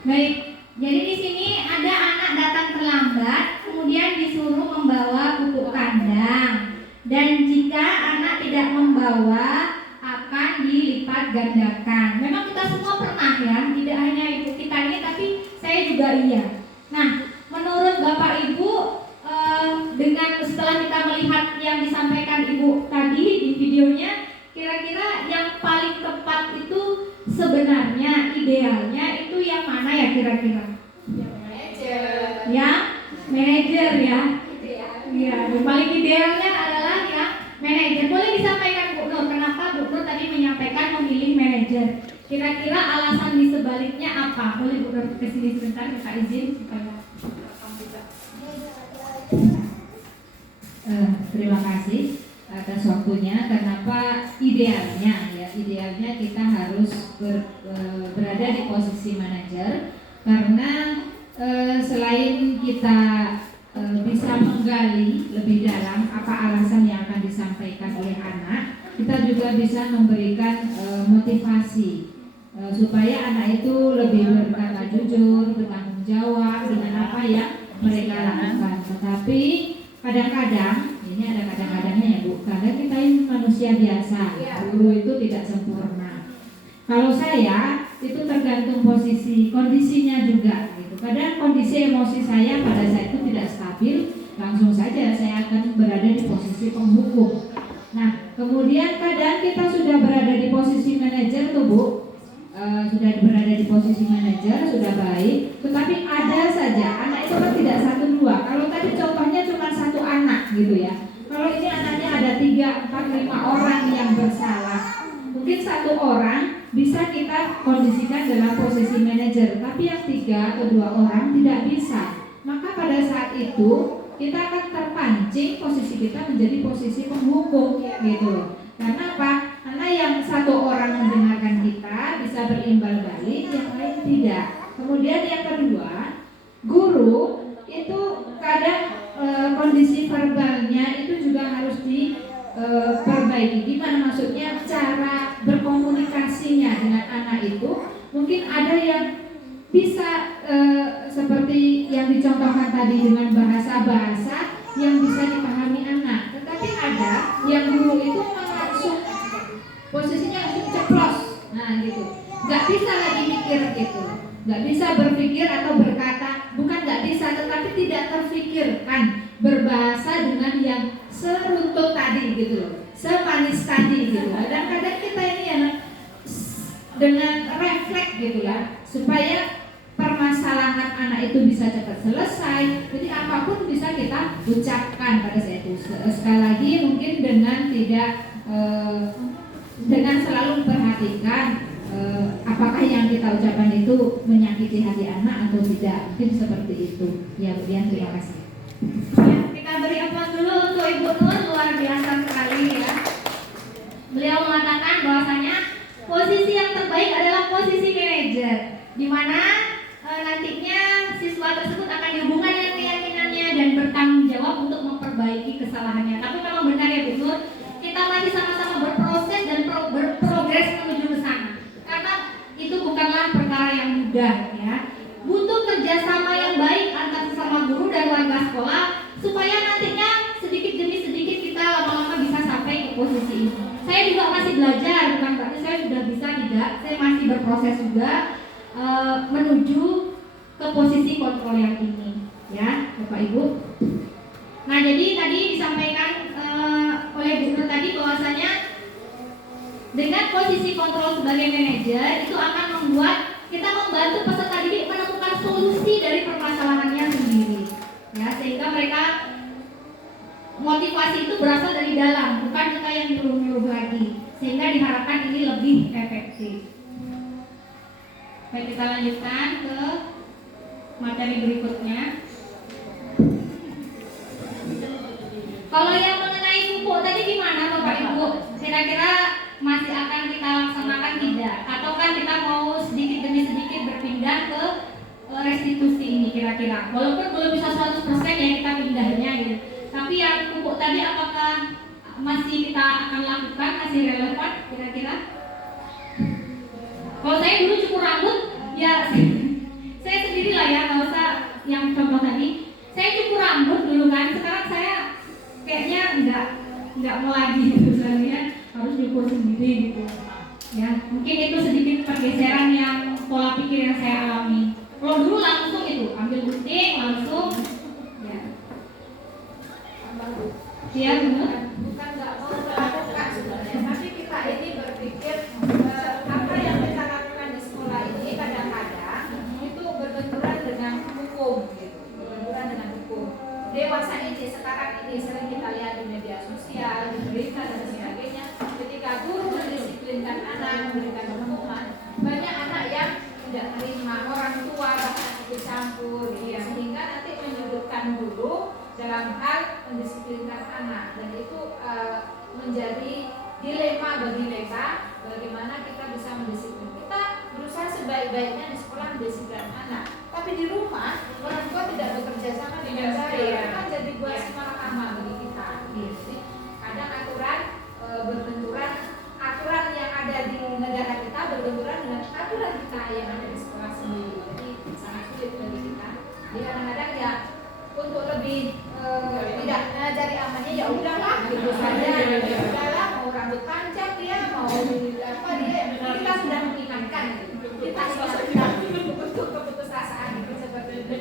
Baik, jadi di sini ada anak datang terlambat, kemudian disuruh membawa pupuk kandang, dan jika anak tidak membawa akan dilipat gandakan. Memang kita semua pernah ya, tidak hanya ibu kita ini, tapi saya juga iya. Nah, menurut Bapak Ibu, dengan setelah kita melihat yang disampaikan ibu tadi di videonya, kira-kira yang paling tepat itu sebenarnya idealnya itu yang mana ya kira-kira? Yang manajer ya. Iya, yang paling idealnya adalah yang manajer. Boleh disampaikan Bu Nur, kenapa Bu Nur tadi menyampaikan memilih manajer? Kira-kira alasan di sebaliknya apa? Boleh Bu Nur kesini sebentar, minta izin supaya Terima kasih atas waktunya. Kenapa idealnya ya? Idealnya kita harus berada di posisi manajer, karena selain kita bisa menggali lebih dalam apa alasan yang akan disampaikan oleh anak, kita juga bisa memberikan motivasi supaya anak itu lebih berkata jujur, bertanggung jawab dengan apa yang mereka lakukan. Tetapi kadang-kadang, ini ada kadang-kadangnya ya Bu, karena kita ini manusia biasa, guru itu tidak sempurna. Kalau saya itu tergantung posisi, kondisinya juga gitu. Kadang kondisi emosi saya pada saat itu tidak stabil, langsung saja saya akan berada di posisi penghukum. Nah, kemudian kadang kita sudah berada di posisi manajer tuh Bu, sudah berada di posisi manajer, sudah baik, tetapi ada saja anak itu kan tidak 1, 2. Kalau tadi contohnya cuma 1 anak gitu ya. Kalau ini anaknya ada 3, 4, 5 orang yang bersalah, mungkin 1 orang bisa kita kondisikan dalam posisi manajer, tapi yang 3 atau 2 orang tidak bisa. Maka pada saat itu kita akan terpancing posisi kita menjadi posisi penghukum gitu. Karena apa? Karena yang 1 orang mendengarkan kita bisa berimbal balik, yang lain tidak. Kemudian yang kedua, guru itu kadang kondisi verbalnya itu juga harus diperbaiki. Gimana maksudnya? Cara berkomunikasinya dengan anak itu mungkin ada yang bisa seperti yang dicontohkan tadi dengan bahasa-bahasa yang bisa dipahami anak. Tetapi ada yang guru itu langsung posisinya langsung ceplos, nah gitu, nggak bisa lagi mikir gitu, nggak bisa berpikir atau berkata, bukan nggak bisa, tetapi tidak terfikirkan berbahasa dengan yang seruntut tadi gitu loh, semanis tadi gitu. Kadang-kadang kita ini ya dengan refleks gitu ya, supaya permasalahan anak itu bisa cepat selesai. Jadi apapun bisa kita ucapkan pada saat itu. Sekali lagi mungkin dengan tidak dengan selalu memperhatikan apakah yang kita ucapkan itu menyakiti hati anak atau tidak. Mungkin seperti itu. Ya Bu Dian, terima kasih. ya, kita beri aplaus dulu untuk Ibu Nur, luar biasa sekali ya. Beliau mengatakan bahwasanya posisi yang terbaik adalah posisi manajer, di mana nantinya siswa tersebut akan dihubungkan dengan keyakinannya dan bertanggung jawab untuk memperbaiki kesalahannya. Tapi memang benar ya Bu Nur, kita masih sama-sama berproses dan berprogres menuju ke sana. Karena itu bukanlah perkara yang mudah ya. Butuh kerjasama yang baik antara sesama guru dan warga sekolah supaya nantinya sedikit demi sedikit kita lama-lama bisa sampai ke posisi ini. Saya juga masih belajar, bukan berarti saya sudah bisa, tidak. Saya masih berproses juga menuju ke posisi kontrol yang tinggi, ya, Bapak Ibu. Nah, jadi tadi disampaikan oleh Bu Nur tadi bahwasanya dengan posisi kontrol sebagai manajer itu akan membuat kita membantu peserta didik menemukan solusi dari permasalahannya sendiri, ya, sehingga mereka motivasi itu berasal dari dalam, bukan kita yang nyuruh-nyuruh lagi, sehingga diharapkan ini lebih efektif. Baik, kita lanjutkan ke materi berikutnya. Kalau yang mengenai pupuk tadi gimana Bapak Ibu? Kira-kira masih akan kita laksanakan tidak? Atau kan kita mau sedikit demi sedikit berpindah ke restitusi ini kira-kira? Walaupun belum bisa 100% ya kita pindahnya gitu. Tapi yang pupuk tadi apakah masih kita akan lakukan, masih relevan kira-kira? Kalau saya dulu cukur rambut, ya saya sendirilah ya, nggak usah yang contoh tadi. Saya cukur rambut dulu kan, sekarang saya kayaknya nggak mau lagi gitu, sebenarnya harus cukur sendiri gitu. Ya, mungkin itu sedikit pergeseran yang pola pikir yang saya alami. Kalau dulu langsung itu ambil gunting langsung, ya. Iya benar. Bukan nggak mau melakukan sebenarnya, tapi kita ini berpikir apa yang kita lakukan di sekolah ini kadang-kadang itu berbenturan dengan hukum, gitu. Berbenturan dengan hukum. Dewasa ini sekarang ini sering kita lihat di media sosial, di berita dan sebagainya. Ketika guru mendisiplinkan anak, memberikan hukuman, banyak anak yang tidak terima, orang tua bahkan ikut campur, sehingga nanti menyudutkan guru dalam hal mendisiplinkan anak, dan itu menjadi dilema bagi mereka bagaimana kita bisa mendisiplin. Kita berusaha sebaik-baiknya di sekolah mendisiplinkan anak, tapi di rumah orang tua tidak bekerja sama dengan baik, kan jadi buat malakama bagi kita. Jadi kadang aturan berbenturan, aturan yang ada di negara kita berbenturan dengan aturan kita yang ada di sekolah sendiri, jadi sangat sulit bagi kita. Jadi kadang-kadang ya untuk lebih tidak cari amannya ya udahlah gitu saja, ya udahlah, mau rambut panjang dia, mau apa dia, kita sudah mengingatkan, kita sudah untuk keputusasaan itu seperti itu.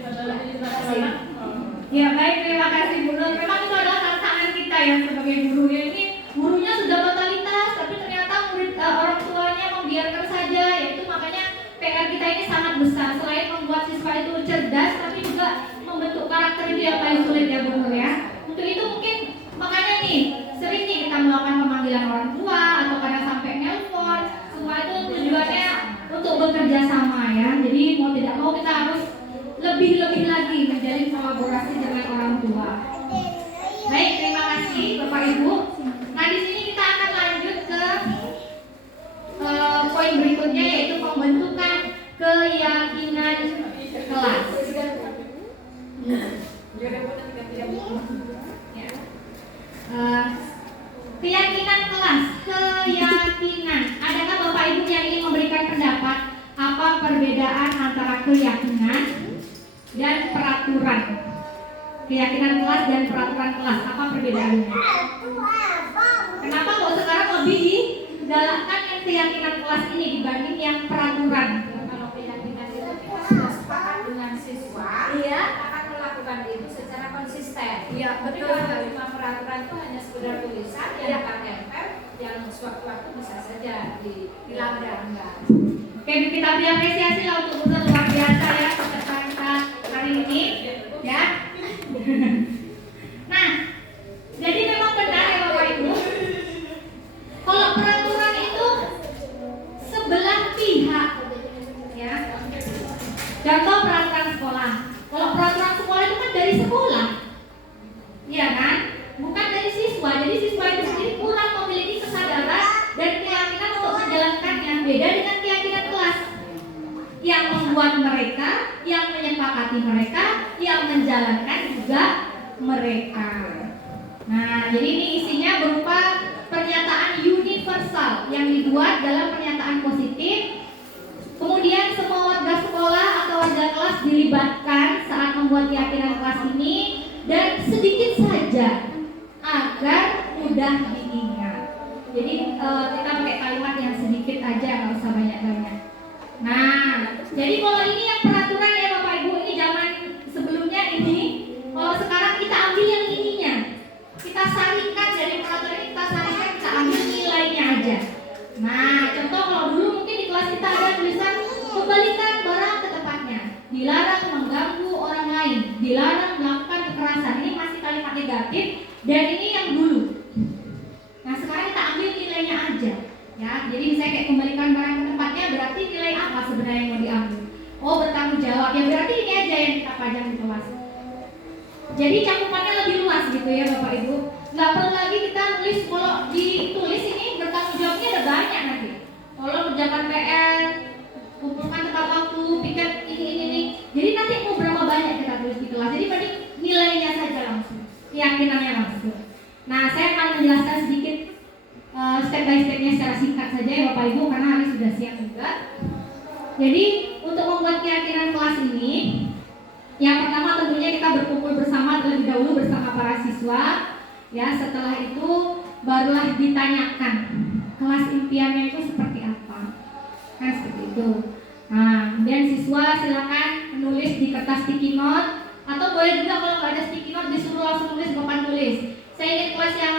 Ya baik, terima kasih Bu Nur. Memang itu adalah tantangan kita ya sebagai guru ya. Ini gurunya sudah totalitas, tapi ternyata murid orang tuanya membiarkan saja. Yaitu makanya PR kita ini sangat besar. Selain membuat siswa itu cerdas, tapi juga membentuk karakter itu yang paling sulit ya Bu Nur ya. Untuk itu mungkin makanya nih sering nih kita melakukan pemanggilan orang tua atau kadang sampai nelpon. Semua itu tujuannya untuk bekerja sama ya. Jadi mau tidak mau kita harus lebih lagi menjalin kolaborasi dengan orang tua. Baik, terima kasih Bapak Ibu. Nah di sini kita akan lanjut ke poin berikutnya, yaitu pembentukan keyakinan kelas. Keyakinan kelas, keyakinan. Adakah Bapak Ibu yang ingin memberikan pendapat apa perbedaan antara keyakinan dan peraturan? Keyakinan kelas dan peraturan kelas, apa perbedaannya? Kenapa kok sekarang lebih digalakkan yang keyakinan kelas ini dibanding yang peraturan? Kalau keyakinan itu kita sudah sepakat dengan siswa, Iya. akan melakukan itu secara konsisten. Iya, Tapi betul. kalau cuma peraturan itu hanya sekedar tulisan yang kita tempel, yang sewaktu-waktu bisa saja dilanggar, enggak. Oke, kita beri apresiasi lah untuk Nur luar biasa ya peserta kita hari ini, ya. Nah, jadi memang benar ya Bapak Ibu. Kalau peraturan itu sebelah pihak, ya. Contoh peraturan sekolah. Kalau peraturan sekolah itu kan dari sekolah, ya kan? Bukan dari siswa. Jadi siswa itu sendiri kurang memiliki kesadaran dan keyakinan untuk menjalankannya. Beda dengan keyakinan kelas yang membuat mereka, yang menyepakati mereka, yang menjalankan juga mereka. Nah, jadi ini isinya berupa pernyataan universal yang dibuat dalam pernyataan positif. Kemudian semua warga sekolah atau warga kelas dilibatkan saat membuat keyakinan kelas ini, dan sedikit saja agar mudah diingat. Jadi kita tulisan kembalikan barang ke tempatnya, dilarang mengganggu orang lain, dilarang melakukan kekerasan. Ini masih kalimat negatif dan ini yang dulu. Nah sekarang kita ambil nilainya aja, ya. Jadi misalnya kayak kembalikan barang ke tempatnya, berarti nilai apa sebenarnya yang mau diambil? Oh, bertanggung jawab. Ya berarti ini aja yang kita pajang di kelas. Jadi cakupannya lebih luas gitu ya Bapak Ibu. Nggak perlu lagi kita nulis, kalau ditulis ini bertanggung jawabnya ada banyak nanti. Tolong kerjakan PR, kumpulkan tepat waktu, piket ini. Jadi nanti mau berapa banyak kita tulis di kelas. Jadi berarti nilainya saja langsung, keyakinannya langsung. Nah saya akan menjelaskan sedikit step by stepnya secara singkat saja ya Bapak Ibu, karena hari sudah siang juga. Jadi untuk membuat keyakinan kelas ini, yang pertama tentunya kita berkumpul bersama terlebih dahulu bersama para siswa. Ya, setelah itu barulah ditanyakan kelas impiannya itu seperti apa. Kan seperti itu. Nah, kemudian siswa silakan menulis di kertas sticky note, atau boleh juga kalau nggak ada sticky note disuruh langsung nulis di papan tulis. Saya ingin kelas yang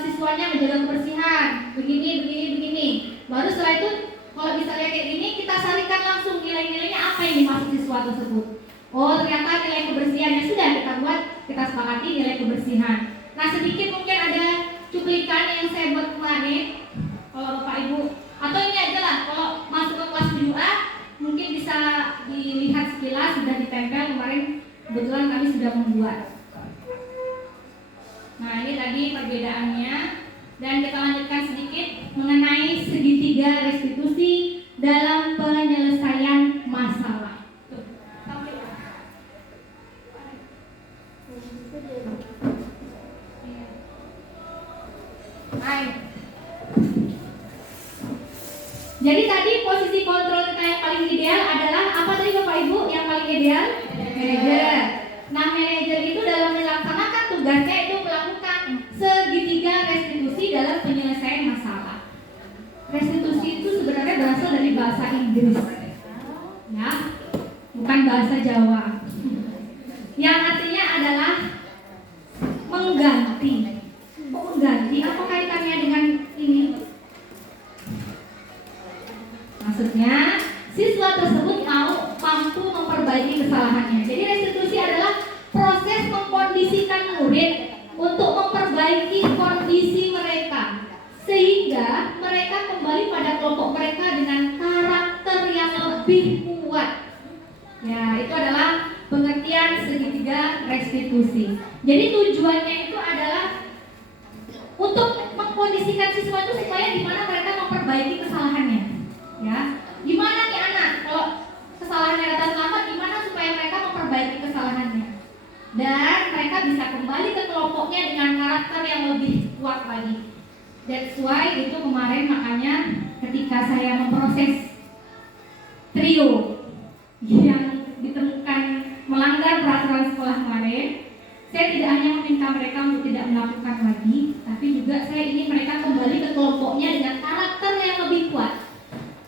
siswanya menjaga kebersihan, begini. Baru setelah itu kalau misalnya kayak gini kita salikan langsung nilai-nilainya apa yang dimaksud siswa tersebut. Oh ternyata nilai kebersihannya sudah kita buat, kita sepakati nilai kebersihan. Nah sedikit mungkin ada cuplikan yang saya buat kemarin, kalau Bapak Ibu, atau ini aja lah, kalau masuk ke kelas 7A mungkin bisa dilihat sekilas, sudah ditempel kemarin, kebetulan kami sudah membuat. Nah ini tadi perbedaannya, dan kita lanjutkan sedikit mengenai segitiga restitusi dalam penyelesaian masalah. Jadi tadi posisi kontrol kita yang paling ideal adalah apa tadi Bapak Ibu yang paling ideal? Manajer. Nah manajer itu dalam melaksanakan tugasnya itu melakukan segitiga restitusi dalam penyelesaian masalah. Restitusi itu sebenarnya berasal dari bahasa Inggris, ya, bukan bahasa Jawa. Yang artinya adalah mengganti. Mengganti apa kaitannya dengan ini? Maksudnya siswa tersebut mampu memperbaiki kesalahannya. Jadi restitusi adalah proses mengkondisikan murid untuk memperbaiki kondisi mereka sehingga mereka kembali pada kelompok mereka dengan karakter yang lebih kuat. Ya, itu adalah pengertian segitiga restitusi. Jadi tujuannya itu adalah untuk mengkondisikan siswa itu supaya gimana mereka memperbaiki kesalahannya. Ya, gimana nih anak kalau kesalahannya datang selamat, gimana supaya mereka memperbaiki kesalahannya dan mereka bisa kembali ke kelompoknya dengan karakter yang lebih kuat lagi. That's why itu kemarin makanya ketika saya memproses trio yang ditemukan melanggar peraturan sekolah kemarin, saya tidak hanya meminta mereka untuk tidak melakukan lagi, tapi juga saya ingin mereka kembali ke kelompoknya dengan karakter yang lebih kuat,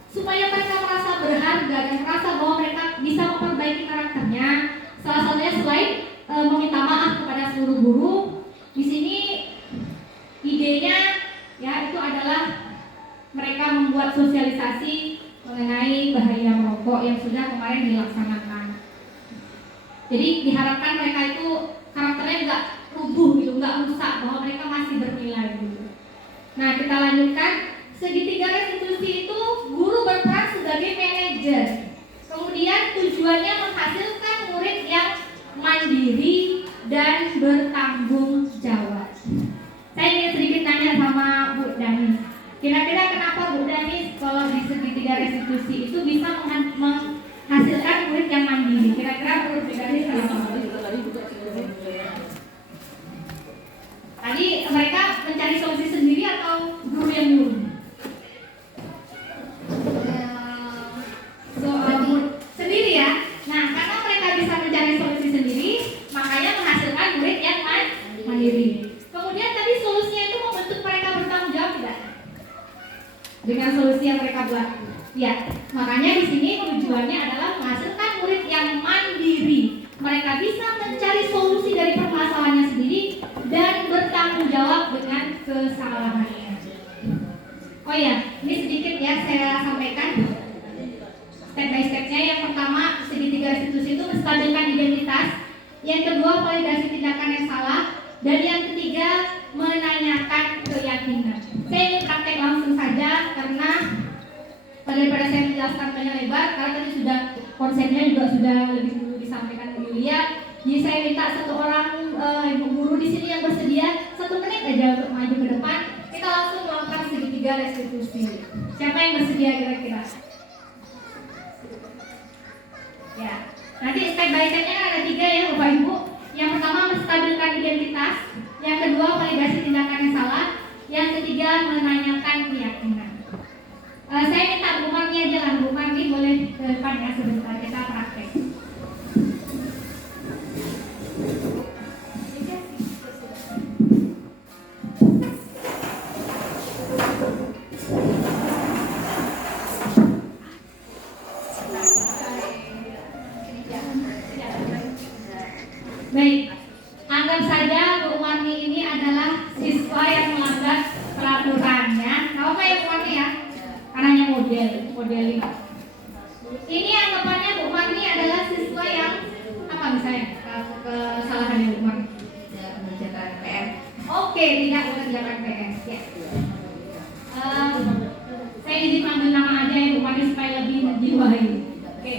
supaya mereka merasa berharga dan merasa bahwa mereka bisa memperbaiki karakternya. Salah satunya selain meminta maaf kepada seluruh guru, di sini idenya ya itu adalah mereka membuat sosialisasi mengenai bahaya merokok yang sudah kemarin dilaksanakan. Jadi diharapkan mereka itu karakternya nggak rubuh gitu, nggak rusak, bahwa mereka masih bernilai gitu. Nah kita lanjutkan. Segitiga restitusi itu guru berperan sebagai manajer. Kemudian tujuannya menghasilkan murid yang mandiri dan bertanggung jawab. Saya ingin sedikit tanya sama Bu Danis. Kira-kira kenapa Bu Danis kalau di segitiga restitusi itu bisa menghasilkan murid yang mandiri? Kira-kira menurut Bu Danis kenapa? Tadi mereka mencari solusi sendiri atau guru yang nyuruh? Sendiri ya. Nah, karena mereka bisa mencari solusi sendiri, makanya menghasilkan murid yang mandiri. Kemudian tadi solusinya itu membentuk mereka bertanggung jawab tidak? Dengan solusi yang mereka buat. Ya, makanya di sini tujuannya adalah menghasilkan murid yang mandiri. Mereka bisa mencari solusi dari permasalahannya sendiri dan bertanggung jawab dengan kesalahannya. Oh ya, ini sedikit ya saya sampaikan. step by stepnya. Yang pertama, segitiga restitusi itu menstabilkan identitas. Yang kedua, validasi tindakan yang salah. Dan yang ketiga, menanyakan keyakinan. Saya ingin praktek langsung saja karena daripada saya menjelaskan banyak lebar, karena tadi sudah konsepnya juga sudah lebih dulu disampaikan ke Yulia. Jadi saya minta satu orang ibu guru di sini yang bersedia 1 menit aja untuk maju ke depan. Kita langsung melakukan segitiga restitusi. Siapa yang bersedia kira-kira? Ya, nanti step by stepnya kan ada 3 ya Bapak Ibu. Yang pertama menstabilkan identitas, yang kedua validasi tindakan yang salah, yang ketiga menanyakan keyakinan. Saya minta Bu Marni aja lah, Bu Marni boleh ke depan ya sebentar kita praktek. Baik, anggap saja Bu Marni ini adalah siswa yang melanggar peraturannya. Nggak apa ya Bu Marni ya? Karena hanya modeling. Ini anggapannya Bu Marni adalah siswa yang apa misalnya kesalahannya Bu Marni? Tidak mengerjakan PR. Oke, tidak mengerjakan PR. Ya. Saya izin ambil nama aja ya Bu Marni supaya lebih menjiwai. Oke.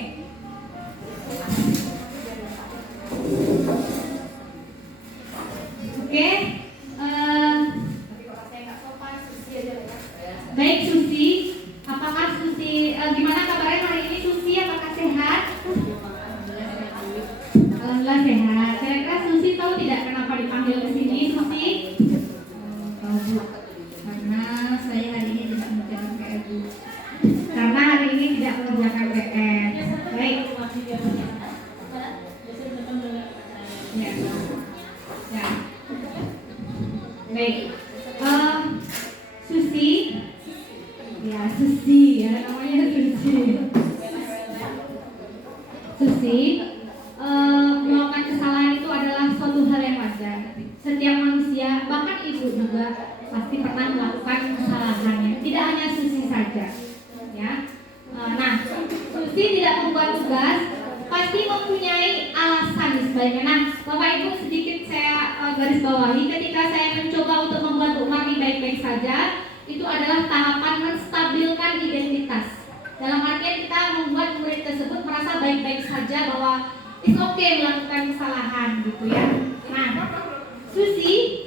Oke. Baik Susi, apakah Susi gimana kabarnya hari ini Susi? Apakah sehat? Alhamdulillah sehat. Kira-kira Susi tahu tidak kenapa dipanggil ke sini Susi? Tahu. Karena saya hari ini tidak mengerjakan PR. Karena hari ini tidak mengerjakan PR. Baik. Ya. Ya. Baik. Susi. Ya, Susi ya, namanya Susi. Susi, melakukan kesalahan itu adalah suatu hal yang wajar. Setiap manusia, bahkan ibu juga pasti pernah melakukan kesalahannya. Tidak hanya Susi saja, ya. Nah, Susi tidak membuat tugas, pasti mempunyai alasan sebaiknya. Nah, Bapak Ibu sedikit saya garis bawahi, ketika saya mencoba untuk membuat Bu Marni baik-baik saja, itu adalah tahapan menstabilkan identitas. Dalam artian kita membuat murid tersebut merasa baik-baik saja bahwa it's okay melakukan kesalahan gitu ya. Nah, Susi,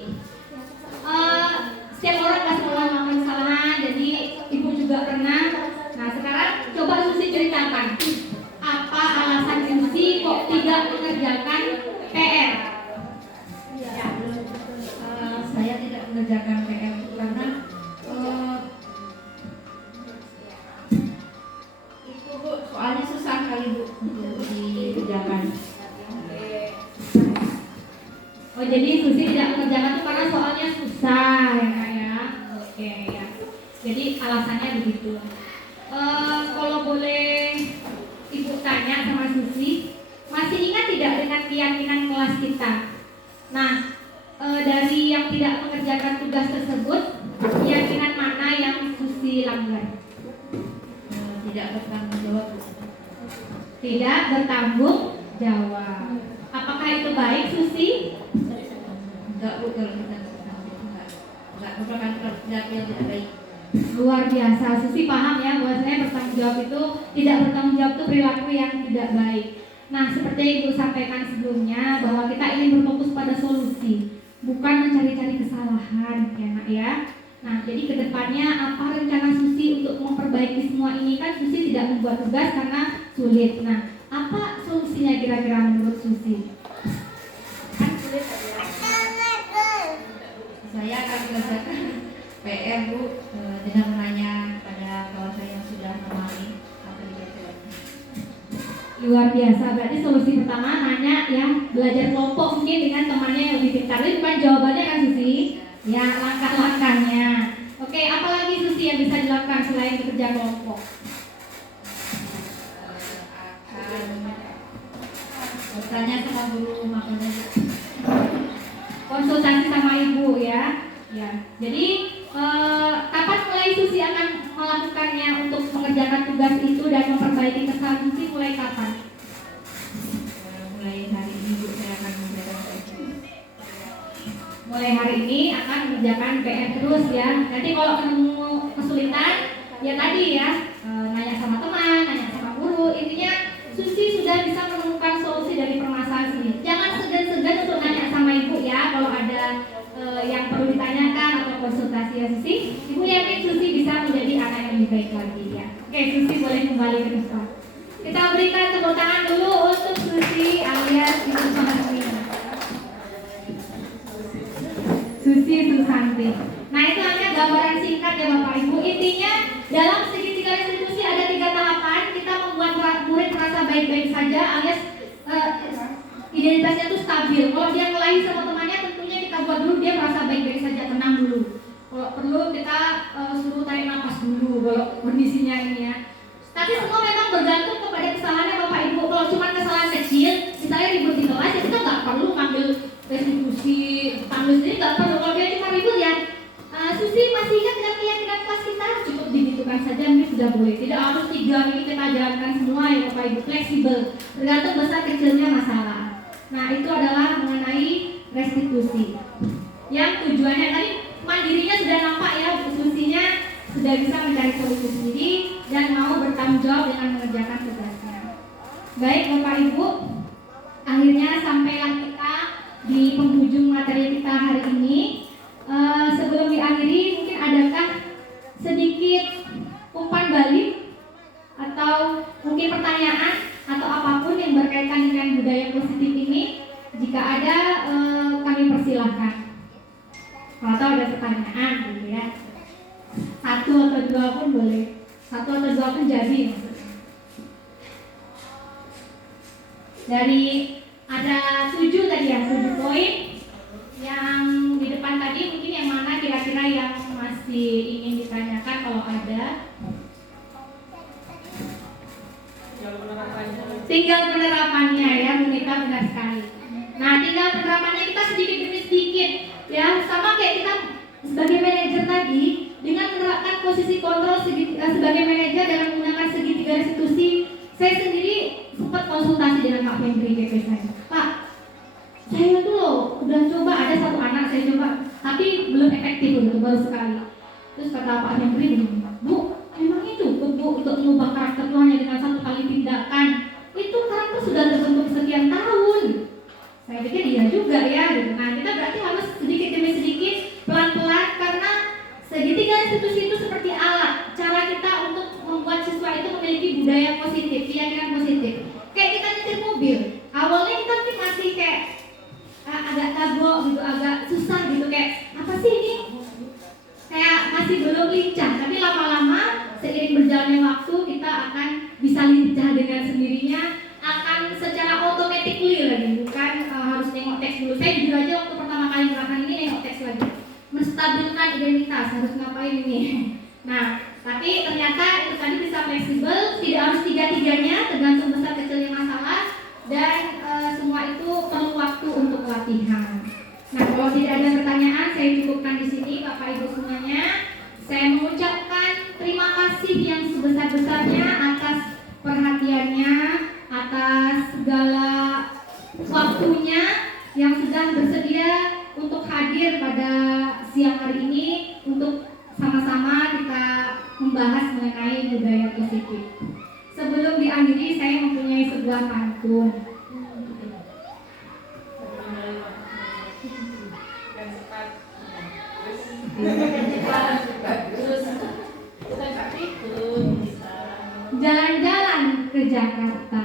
setiap orang pasti melakukan kesalahan, jadi ibu juga pernah. Nah sekarang coba Susi ceritakan apa alasan Susi kok tidak mengerjakan PR? Saya tidak mengerjakan PR karena itu Bu, soalnya susah kali Bu untuk dikerjakan. Oh jadi Susi tidak mengerjakan itu karena soalnya susah ya Kak ya. Oke ya. Jadi alasannya begitu. Kalau boleh Ibu tanya sama Susi, masih ingat tidak dengan keyakinan kelas kita? Nah, dari yang tidak mengerjakan tugas tersebut, keyakinan mana yang Susi langgar? Tidak bertanggung jawab. Tidak bertanggung jawab. Apakah itu baik Susi? Enggak Bu, kalau kita enggak merupakan perilaku yang tidak baik. Luar biasa, Susi paham ya bahwasanya bertanggung jawab itu, tidak bertanggung jawab itu perilaku yang tidak baik. Nah, seperti yang Ibu sampaikan sebelumnya bahwa kita ingin berfokus pada solusi, bukan mencari-cari kesalahan ya Nak ya. Nah, jadi kedepannya apa rencana Susi untuk memperbaiki semua ini? Kan Susi tidak membuat tugas karena sulit. Nah, apa solusinya kira-kira menurut Susi? Kan sulit ya. Saya akan selesaikan PR Bu dengan menanya pada kawan saya yang sudah memahami apa yang saya. Luar biasa, berarti solusi pertama nanya ya, belajar kelompok mungkin dengan temannya yang lebih pintar. Itu bukan jawabannya kan Susi? Ya, langkah-langkahnya. Oke, apalagi Susi yang bisa dilakukan selain bekerja kelompok? Akan bertanya sama guru makamnya. Konsultasi sama ibu ya. Ya, jadi kapan mulai Susi akan melakukannya untuk mengerjakan tugas itu dan memperbaiki kesalahan kapan? Mulai hari ini Bu, saya akan mengerjakan PR. Mulai hari ini akan mengerjakan PR terus ya. Nanti kalau ketemu kesulitan, ya tadi ya, nanya sama teman, nanya sama guru. Intinya Susi sudah bisa menemukan solusi dari permasalahan ini. Jangan segan-segan untuk nanya sama ibu ya kalau ada yang perlu ditanyakan atau konsultasi ya Susi. Ibu yakin Susi bisa menjadi anak yang lebih baik lagi ya. Oke, Susi boleh kembali ke depan. Kita berikan tepuk tangan dulu untuk Susi alias Ibu Susanti. Susi Susanti. Nah itu hanya gambaran singkat ya Bapak Ibu. Intinya dalam segitiga restitusi ada 3 tahapan. Kita membuat murid merasa baik-baik saja alias identitasnya itu stabil. Kalau dia ngelahi sama temannya tentunya kita buat dulu dia merasa baik-baik saja, tenang dulu. Kalau perlu kita suruh tarik nafas dulu kalau kondisinya ini ya. Tapi semua memang bergantung kepada kesalahannya Bapak Ibu. Kalau cuma kesalahan kecil, misalnya ribut di kelas, ya kita nggak perlu manggil restitusi, panggil sendiri nggak perlu. Kalau dia cuma ribut ya, Susi masih ingat dengan keyakinan kelas kita, cukup digitukan saja, mungkin sudah boleh. Tidak harus 3 minggu kita jalankan semua ya Bapak Ibu, fleksibel, tergantung besar kecilnya masalah. Nah itu adalah mengenai restitusi. Yang tujuannya tadi mandirinya sudah nampak ya, Susinya sudah bisa mencari solusi sendiri dan mau bertanggung jawab dengan mengerjakan tugasnya. Baik Bapak Ibu, akhirnya sampailah kita di penghujung materi kita hari ini. Sebelum diakhiri, mungkin adakah sedikit umpan balik atau mungkin pertanyaan atau apapun yang berkaitan dengan budaya positif ini? Jika ada, kami persilahkan. Kalau ada pertanyaan gitu ya, 1 atau 2 pun boleh, 1 atau 2 pun jadi. Dari ada 7 tadi ya, 7 poin yang di depan tadi, mungkin yang mana kira-kira yang masih ingin ditanyakan kalau ada? Tinggal penerapannya ya, Monika benar sekali. Nah, tinggal penerapannya kita sedikit demi sedikit ya, sama kayak kita sebagai manajer tadi dengan menerapkan posisi kontrol sebagai manajer dalam menggunakan segitiga restitusi. Saya sendiri sempat konsultasi dengan Pak Febri GP saya. Pak, saya tuh loh udah coba, ada 1 anak saya coba, tapi belum efektif gitu, baru sekali. Terus kata Pak Febri begini, Bu, memangnya cukup Bu untuk mengubah karakter itu hanya dengan 1 kali tindakan? Itu karakter sudah terbentuk sekian tahun. Saya pikir iya juga ya gitu. Nah kita berarti harus sedikit demi sedikit, pelan-pelan, karena segitiga restitusi itu seperti alat cara kita untuk membuat siswa itu memiliki budaya positif, keyakinan positif. Kayak kita nyetir mobil, awalnya kita mungkin masih kayak agak kagok gitu, agak susah gitu, kayak apa sih ini, kayak masih belum lincah. Tapi lama-lama seiring berjalannya waktu kita akan bisa lincah dengan sendirinya, akan secara automatically lagi, bukan harus nengok teks dulu. Saya jujur aja waktu pertama kali melakukan ini nengok teks lagi, menstabilkan identitas harus ngapain ini. Nah, tapi ternyata itu tadi bisa fleksibel, tidak harus 3-3-nya, tergantung besar kecilnya masalah, dan semua itu perlu waktu untuk latihan. Nah, kalau tidak ada pertanyaan, saya cukupkan di sini Bapak Ibu semuanya. Saya mengucapkan terima kasih yang sebesar-besarnya atas perhatiannya, atas segala waktunya yang sudah bersedia untuk hadir pada siang hari ini untuk sama-sama kita membahas mengenai budaya positif. Sebelum diakhiri, saya mempunyai sebuah pantun. Jalan-jalan ke Jakarta,